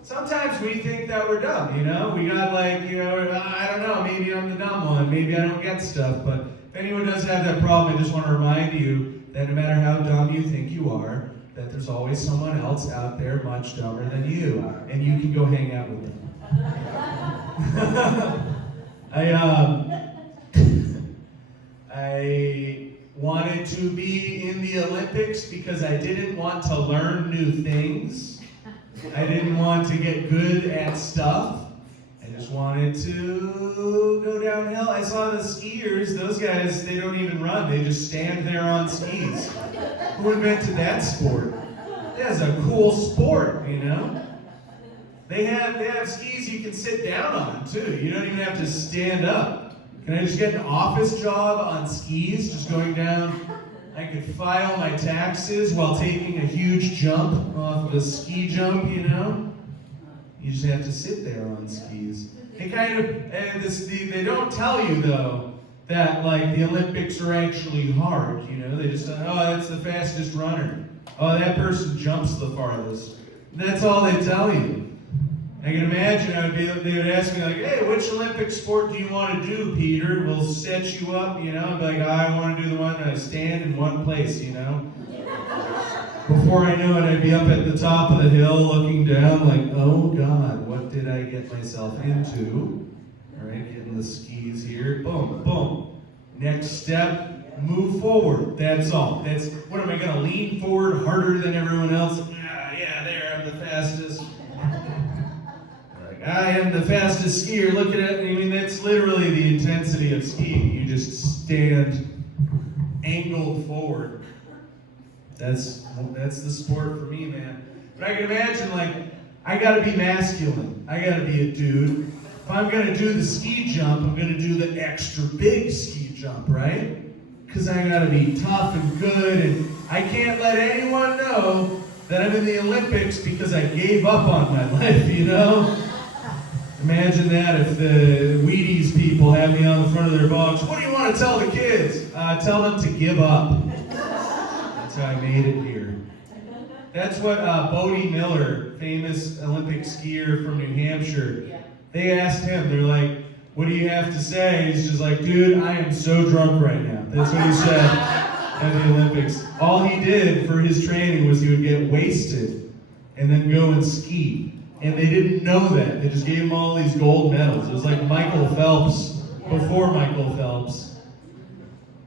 Sometimes we think that we're dumb, you know? We got like, you know, I don't know, maybe I'm the dumb one, maybe I don't get stuff, but if anyone does have that problem, I just want to remind you that no matter how dumb you think you are, that there's always someone else out there much dumber than you, and you can go hang out with them. I wanted to be in the Olympics because I didn't want to learn new things. I didn't want to get good at stuff. I just wanted to go downhill. I saw the skiers, those guys, they don't even run. They just stand there on skis. Who invented that sport? That's a cool sport, you know? They have skis you can sit down on, too. You don't even have to stand up. Can I just get an office job on skis, just going down? I could file my taxes while taking a huge jump off of a ski jump, you know? You just have to sit there on skis. They kind of, they don't tell you though, that like the Olympics are actually hard, you know? They just, oh, that's the fastest runner. Oh, that person jumps the farthest. That's all they tell you. I can imagine they would ask me like, hey, which Olympic sport do you want to do, Peter? We'll set you up, you know, and be like, I want to do the one that I stand in one place, you know? Before I knew it, I'd be up at the top of the hill looking down like, oh God, what did I get myself into? All right, getting the skis here, boom, boom. Next step, move forward, that's all. That's, what am I gonna lean forward harder than everyone else? Yeah, there, I'm the fastest. I am the fastest skier. Look at it. I mean, that's literally the intensity of skiing. You just stand angled forward. That's the sport for me, man. But I can imagine, like, I gotta be masculine. I gotta be a dude. If I'm gonna do the ski jump, I'm gonna do the extra big ski jump, right? Because I gotta be tough and good, and I can't let anyone know that I'm in the Olympics because I gave up on my life, you know? Imagine that if the Wheaties people have me on the front of their box. What do you want to tell the kids? Tell them to give up. That's how I made it here. That's what Bodie Miller, famous Olympic skier from New Hampshire, they asked him, they're like, what do you have to say? He's just like, dude, I am so drunk right now. That's what he said at the Olympics. All he did for his training was he would get wasted and then go and ski. And they didn't know that. They just gave him all these gold medals. It was like Michael Phelps before Michael Phelps.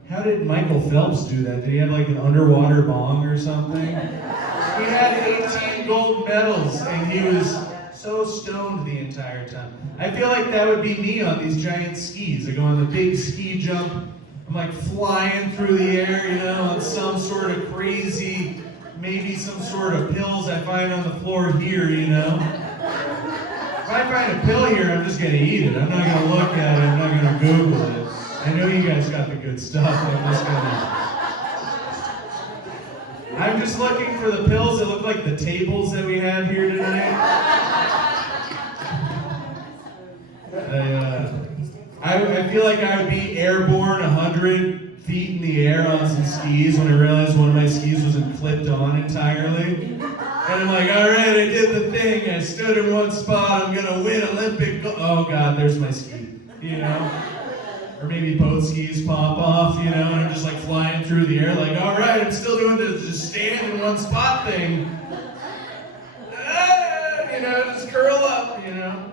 How did Michael Phelps do that? Did he have like an underwater bong or something? He had 18 gold medals and he was so stoned the entire time. I feel like that would be me on these giant skis. I go on the big ski jump. I'm like flying through the air, you know, on some sort of crazy, maybe some sort of pills I find on the floor here, you know. If I find a pill here, I'm just gonna eat it. I'm not gonna look at it, I'm not gonna Google it. I know you guys got the good stuff, I'm just looking for the pills that look like the tables that we have here tonight. I feel like I would be airborne 100 feet in the air on some skis when I realized one of my skis wasn't clipped on entirely. And I'm like, all right, I did the thing. I stood in one spot. I'm gonna win Olympic gold. Oh God, there's my ski. You know, or maybe both skis pop off. You know, and I'm just like flying through the air, like, all right, I'm still doing the just stand in one spot thing. You know, just curl up. You know.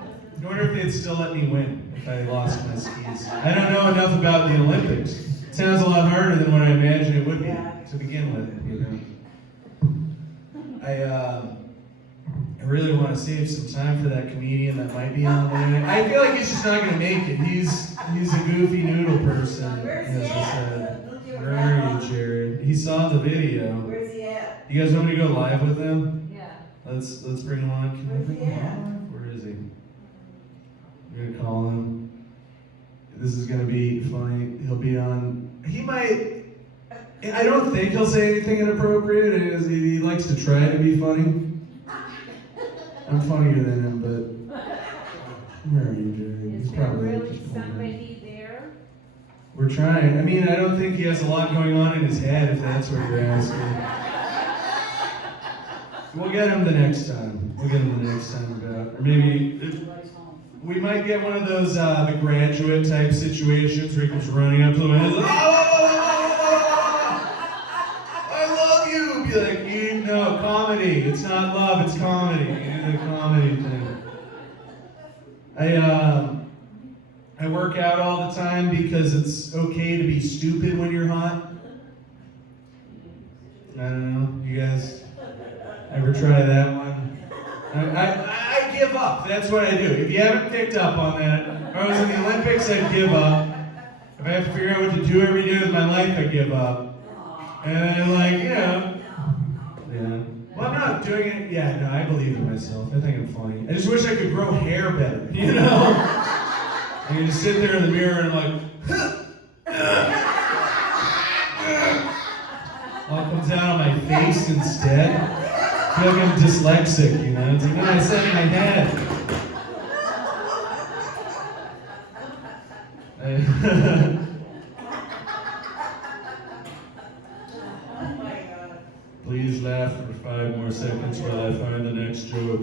I wonder if they'd still let me win if I lost my skis. I don't know enough about the Olympics. It sounds a lot harder than what I imagined it would be to begin with, you know. I really want to save some time for that comedian that might be on there. I feel like he's just not going to make it. He's a goofy noodle person. Where's he at? Where are you, Jared? He saw the video. Where's he at? You guys want me to go live with him? Yeah. Let's bring him on. Can we bring him on? Where is he? I'm gonna call him. This is gonna be funny. He'll be on. He might. I don't think he'll say anything inappropriate. He likes to try to be funny. I'm funnier than him, but where are you, Jerry? Is there really somebody there? We're trying. I mean, I don't think he has a lot going on in his head, if that's what you're asking. We'll get him the next time. Or maybe we might get one of those The Graduate type situations where he comes running up to him and he's like, I love you! Be like, no, comedy. It's not love, it's comedy. The comedy thing. I work out all the time because it's okay to be stupid when you're hot. I don't know, you guys ever try that one? I give up, that's what I do. If you haven't picked up on that, if I was in the Olympics, I'd give up. If I have to figure out what to do every day with my life, I give up. And like, you know, yeah. Well, I'm not doing it. Yeah, no, I believe in myself. I think I'm funny. I just wish I could grow hair better, you know? I can just sit there in the mirror and I'm like, voice instead. I feel like I'm dyslexic, you know? It's like, no, I said in my head. Please laugh for 5 more seconds while I find the next joke.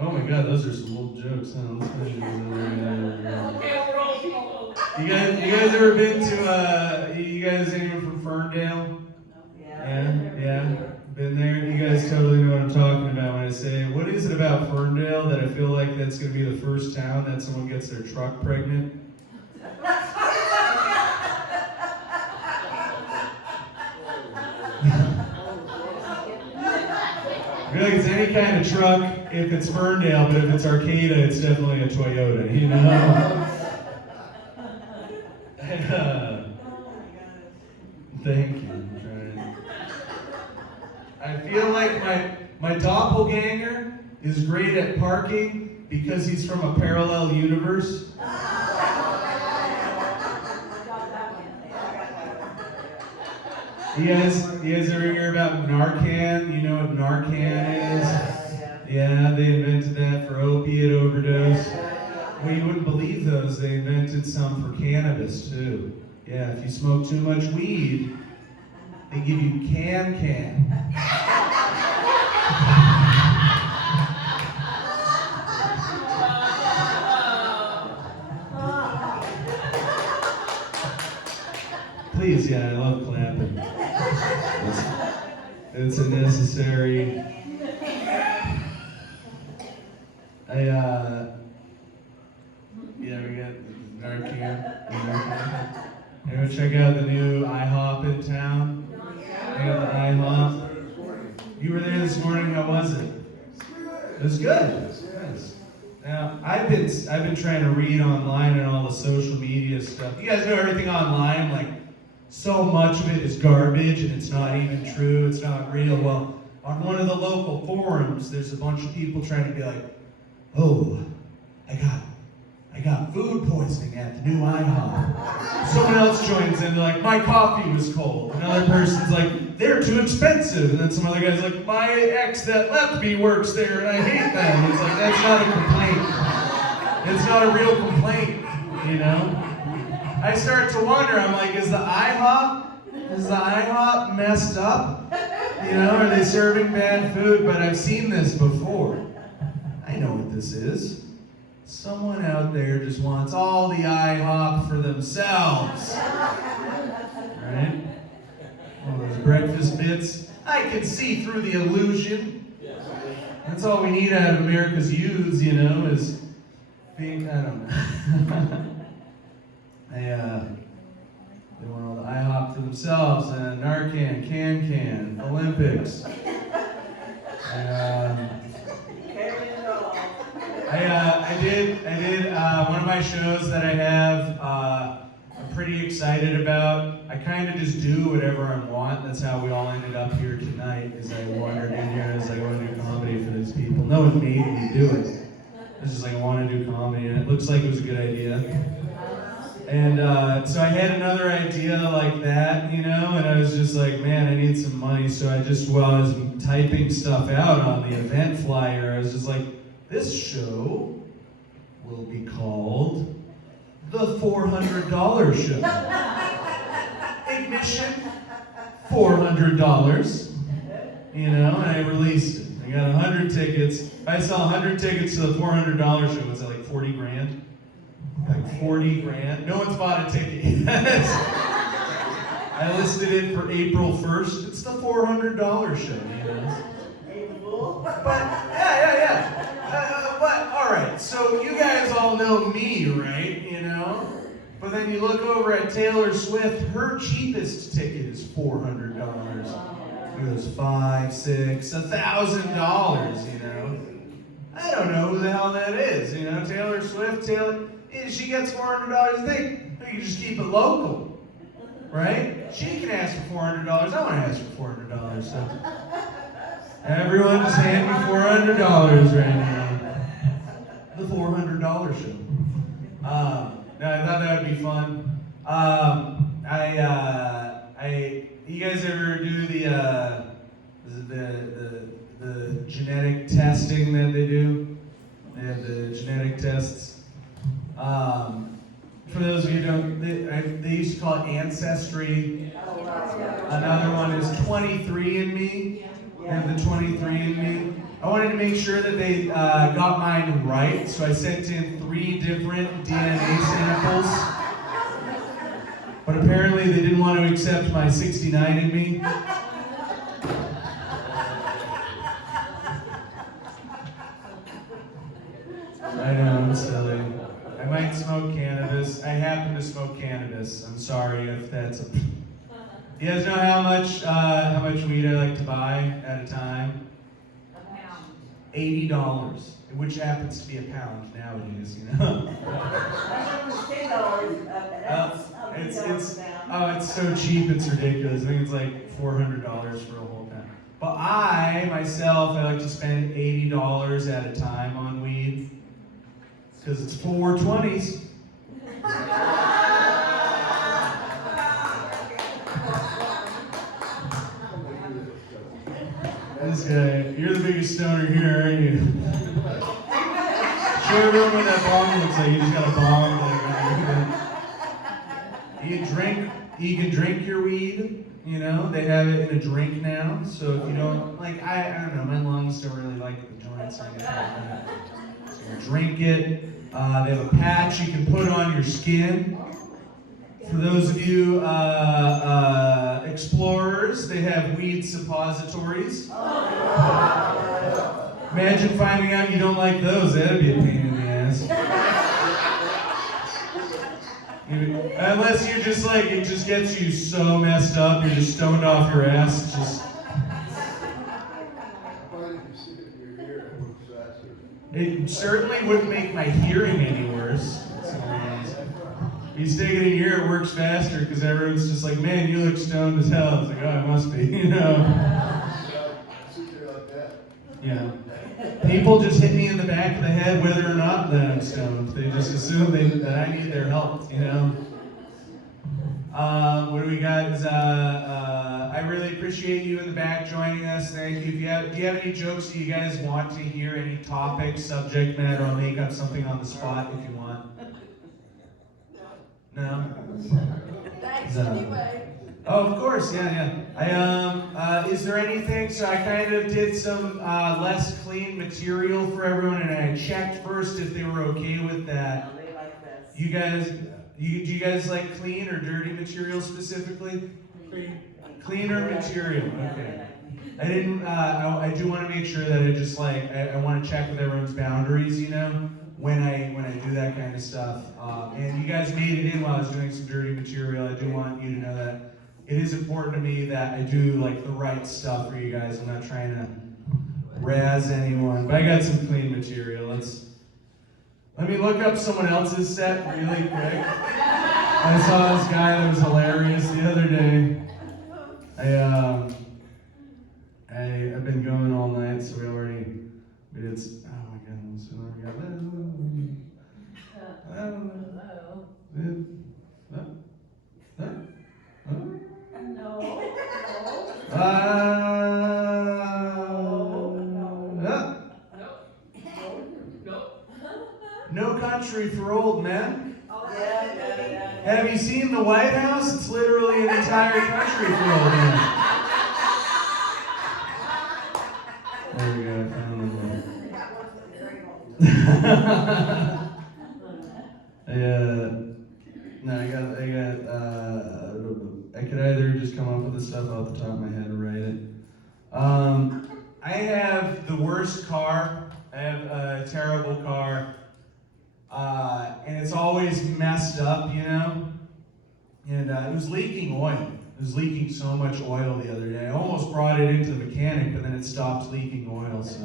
Oh my god, those are some old jokes, huh? Let's finish these. Okay, we're old people. You guys ever been to, you guys, anyone from Ferndale? Yeah? Been there? You guys totally know what I'm talking about when I say, what is it about Ferndale that I feel like that's going to be the first town that someone gets their truck pregnant? I feel like it's any kind of truck if it's Ferndale, but if it's Arcata, it's definitely a Toyota, you know? Thank you. I'm trying. I feel like my doppelganger is great at parking because he's from a parallel universe. You guys ever hear about Narcan? You know what Narcan is? Yeah, they invented that for opiate overdose. Well, you wouldn't believe those. They invented some for cannabis too. Yeah, if you smoke too much weed, they give you can. Please, yeah, I love clapping. It's a necessary. Yeah, we got Narcan. Anyone check out the new IHOP in town? They got the IHOP. You were there this morning. How was it? It was good. Nice. Now, I've been trying to read online and all the social media stuff. You guys know everything online, like so much of it is garbage and it's not even true. It's not real. Well, on one of the local forums, there's a bunch of people trying to be like, oh, I got food poisoning at the new IHOP. Someone else joins in, like, my coffee was cold. Another person's like, they're too expensive. And then some other guy's like, my ex that left me works there and I hate them. It's like, that's not a complaint. It's not a real complaint, you know? I start to wonder, I'm like, is the IHOP messed up? You know, are they serving bad food? But I've seen this before. I know what this is. Someone out there just wants all the IHOP for themselves. Right? All those breakfast bits. I can see through the illusion. That's all we need out of America's youths, you know, is being, I don't know. They want all the IHOP for themselves, and Narcan, can, Olympics. I did one of my shows that I have, I'm pretty excited about. I kind of just do whatever I want. That's how we all ended up here tonight, is I wandered in here and I was like, I want to do comedy for these people. No one made me do it. I was just like, I want to do comedy, and it looks like it was a good idea. And so I had another idea like that, you know, and I was just like, man, I need some money. So I just, while I was typing stuff out on the event flyer, I was just like, this show will be called The $400 Show. Admission, $400, you know, and I released it. I got 100 tickets. If I sell 100 tickets to the $400 show, was that like 40 grand? Like 40 grand. No one's bought a ticket yet. I listed it for April 1st. It's the $400 show, you know. But, yeah. But, all right, so you guys all know me, right, you know? But then you look over at Taylor Swift, her cheapest ticket is $400. It goes $500, $600, $1,000, you know? I don't know who the hell that is, you know? Taylor Swift, she gets $400 a thing. You can just keep it local, right? She can ask for $400. I want to ask for $400. So everyone just hand me $400 right now. The $400 show. No, I thought that would be fun. genetic testing that they do. They have the genetic tests. For those of you who don't, they used to call it Ancestry. Another one is 23andMe. They have the 23andMe. I wanted to make sure that they got mine right, so I sent in 3 different DNA samples. But apparently they didn't want to accept my 69andMe. I know, I'm silly. I might smoke cannabis. I happen to smoke cannabis. I'm sorry if that's a... You guys know how much weed I like to buy at a time? A pound. $80, which happens to be a pound nowadays, you know? It's so cheap, it's ridiculous. I think it's like $400 for a whole pound. But I like to spend $80 at a time on weed, because it's 420s. This guy, you're the biggest stoner here, aren't you? Show everyone what that bong looks like. You just got a bong. You can drink your weed. You know, they have it in a drink now. So if you don't like, I don't know, my lungs don't really like the joints or anything like that. So you drink it. They have a patch you can put on your skin. For those of you explorers, they have weed suppositories. Imagine finding out you don't like those. That'd be a pain in the ass. Unless you're just like, it just gets you so messed up, you're just stoned off your ass. It certainly wouldn't make my hearing any worse. You stick it in here, it works faster because everyone's just like, man, you look stoned as hell. It's like, oh, it must be, you know. Yeah. People just hit me in the back of the head whether or not that I'm stoned. They just assume that I need their help, you know. What do we got? I really appreciate you in the back joining us. Thank you. Do you have any jokes that you guys want to hear? Any topic, subject matter? I'll make up something on the spot if you want. No? Thanks anyway. Oh, of course, yeah. Is there anything, so I kind of did some less clean material for everyone, and I checked first if they were okay with that. Do you guys like clean or dirty material specifically? Cleaner material, okay. I do want to make sure that I want to check with everyone's boundaries, you know, when I do that kind of stuff. And you guys made it in while I was doing some dirty material. I do want you to know that it is important to me that I do like the right stuff for you guys. I'm not trying to razz anyone, but I got some clean material. Let me look up someone else's set really quick. I saw this guy that was hilarious the other day. I've been going all night, so we did. Oh my goodness, we got No Country for Old Men. Have you seen the White House? It's literally an entire country for old men. There we go, I found I could either just come up with the stuff off the top of my head or write it. I have the worst car. I have a terrible car. And it's always messed up, you know? And it was leaking oil. It was leaking so much oil the other day. I almost brought it into the mechanic, but then it stopped leaking oil, so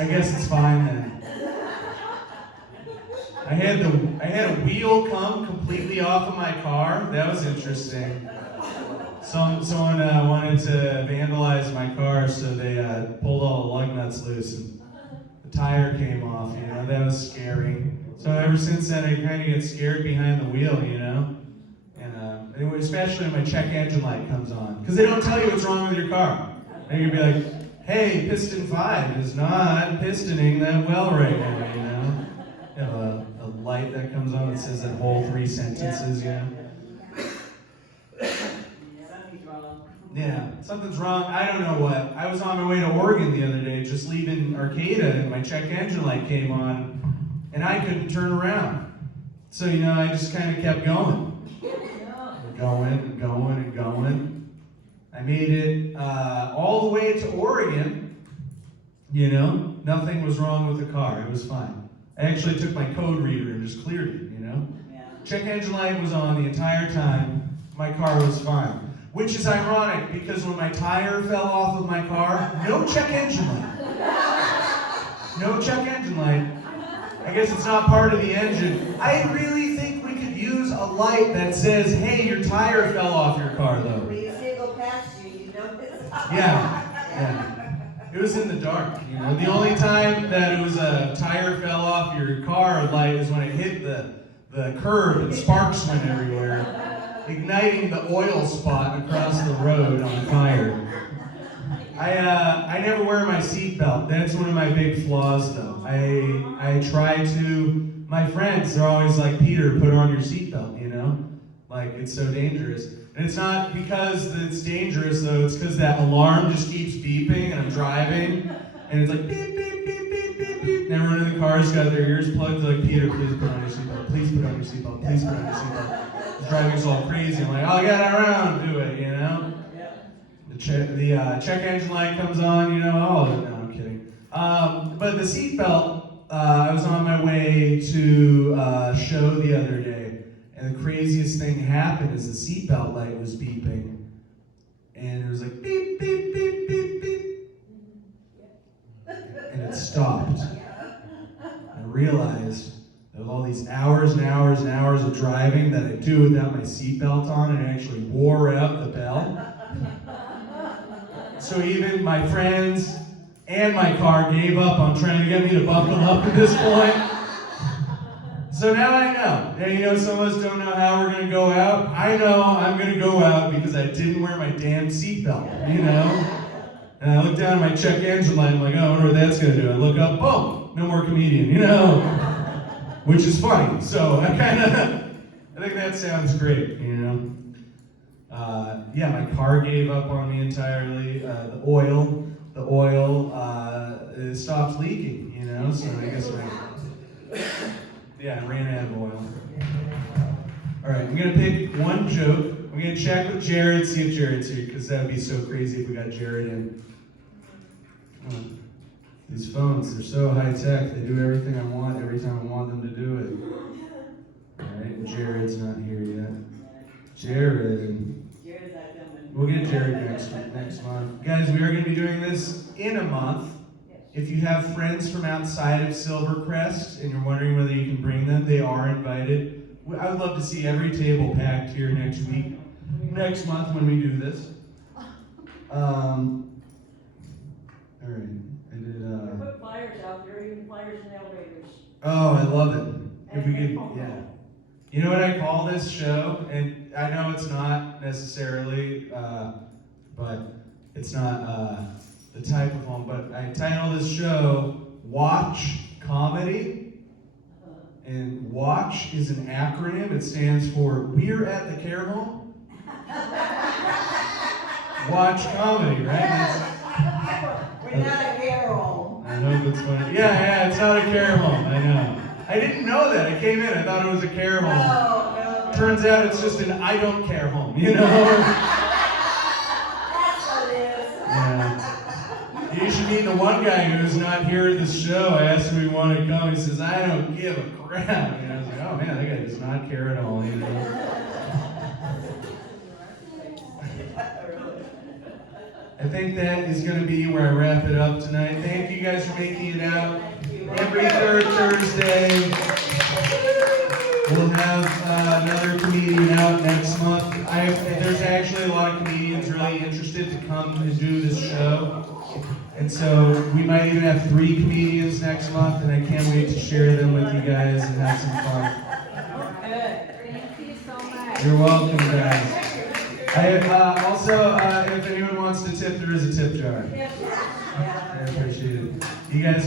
I guess it's fine then. I had a wheel come completely off of my car. That was interesting. Someone wanted to vandalize my car, so they pulled all the lug nuts loose and the tire came off, you know. That was scary. So ever since then, I kind of get scared behind the wheel, you know. And especially when my check engine light comes on, because they don't tell you what's wrong with your car. And you'd be like, hey, piston 5 is not pistoning that well right now, you know? You have a light that comes on that says that whole 3 sentences, you know? Something's wrong. Yeah, something's wrong. I don't know what. I was on my way to Oregon the other day, just leaving Arcata, and my check engine light came on, and I couldn't turn around. So, you know, I just kind of kept going. Going and going and going. I made it all the way to Oregon. You know, nothing was wrong with the car. It was fine. I actually took my code reader and just cleared it, you know? Yeah. Check engine light was on the entire time. My car was fine. Which is ironic because when my tire fell off of my car, no check engine light. No check engine light. I guess it's not part of the engine. I really think we could use a light that says, hey, your tire fell off your car, though. When you see it go past you, you know it's. Yeah. It was in the dark, you know. The only time that it was a tire fell off your car light is when it hit the curb and sparks went everywhere, igniting the oil spot across the road on fire. I never wear my seatbelt. That's one of my big flaws, though. I try to. My friends, they're always like, Peter, put on your seatbelt, you know? Like, it's so dangerous. And it's not because it's dangerous, though. It's because that alarm just keeps beeping, and I'm driving, and it's like, beep, beep, beep, beep, beep, beep. And everyone in the car's got their ears plugged. They're like, Peter, please put on your seatbelt. Please put on your seatbelt. Please put on your seatbelt. The driving's all crazy. I'm like, I'll get around to it, you know? The check engine light comes on, you know, oh, no, I'm kidding. But the seatbelt, I was on my way to a show the other day, and the craziest thing happened is the seatbelt light was beeping, and it was like beep, beep, beep, beep, beep, and it stopped. I realized that with all these hours and hours and hours of driving that I do without my seatbelt on, it actually wore out the bell. So even my friends and my car gave up on trying to get me to buckle up at this point. So now I know. And you know, some of us don't know how we're going to go out. I know I'm going to go out because I didn't wear my damn seatbelt, you know? And I look down at my check engine light, I'm like, oh, I wonder what that's going to do. I look up, boom, no more comedian, you know? Which is funny. So I think that sounds great, you know? Yeah, my car gave up on me entirely. The oil it stopped leaking, you know, so I guess I ran out of oil. All right, I'm going to pick one joke. I'm going to check with Jared, see if Jared's here, because that would be so crazy if we got Jared in. These phones, they're so high-tech. They do everything I want every time I want them to do it. All right, Jared's not here yet. Jared. Jared's not coming. We'll get Jared next month. Guys, we are going to be doing this in a month. If you have friends from outside of Silvercrest and you're wondering whether you can bring them, they are invited. I would love to see every table packed here next month when we do this. All right, I did. Put flyers out there, even flyers in elevators. Oh, I love it. If we could, yeah. You know what I call this show? And I know it's not necessarily, but it's not the type of home, but I title this show W.a.t.c.h Comedy. And WATCH is an acronym. It stands for We're at the Care Home. W.a.t.c.h Comedy, right? We're not a care home. I hope it's funny. Yeah, it's not a care home. I know. I didn't know that. I came in, I thought it was a care home. No. Turns out it's just an I don't care home, you know? That's what it is. Yeah. You should meet the one guy who's not here at this show. I asked him if he wanted to come. He says, I don't give a crap. You know, I was like, oh man, that guy does not care at all, you know? I think that is going to be where I wrap it up tonight. Thank you guys for making it out. Every third Thursday, we'll have another comedian out next month. There's actually a lot of comedians really interested to come and do this show. And so we might even have 3 comedians next month, and I can't wait to share them with you guys and have some fun. Thank you so much. You're welcome, guys. Also, if anyone wants to tip, there is a tip jar. Yeah. I appreciate it. You guys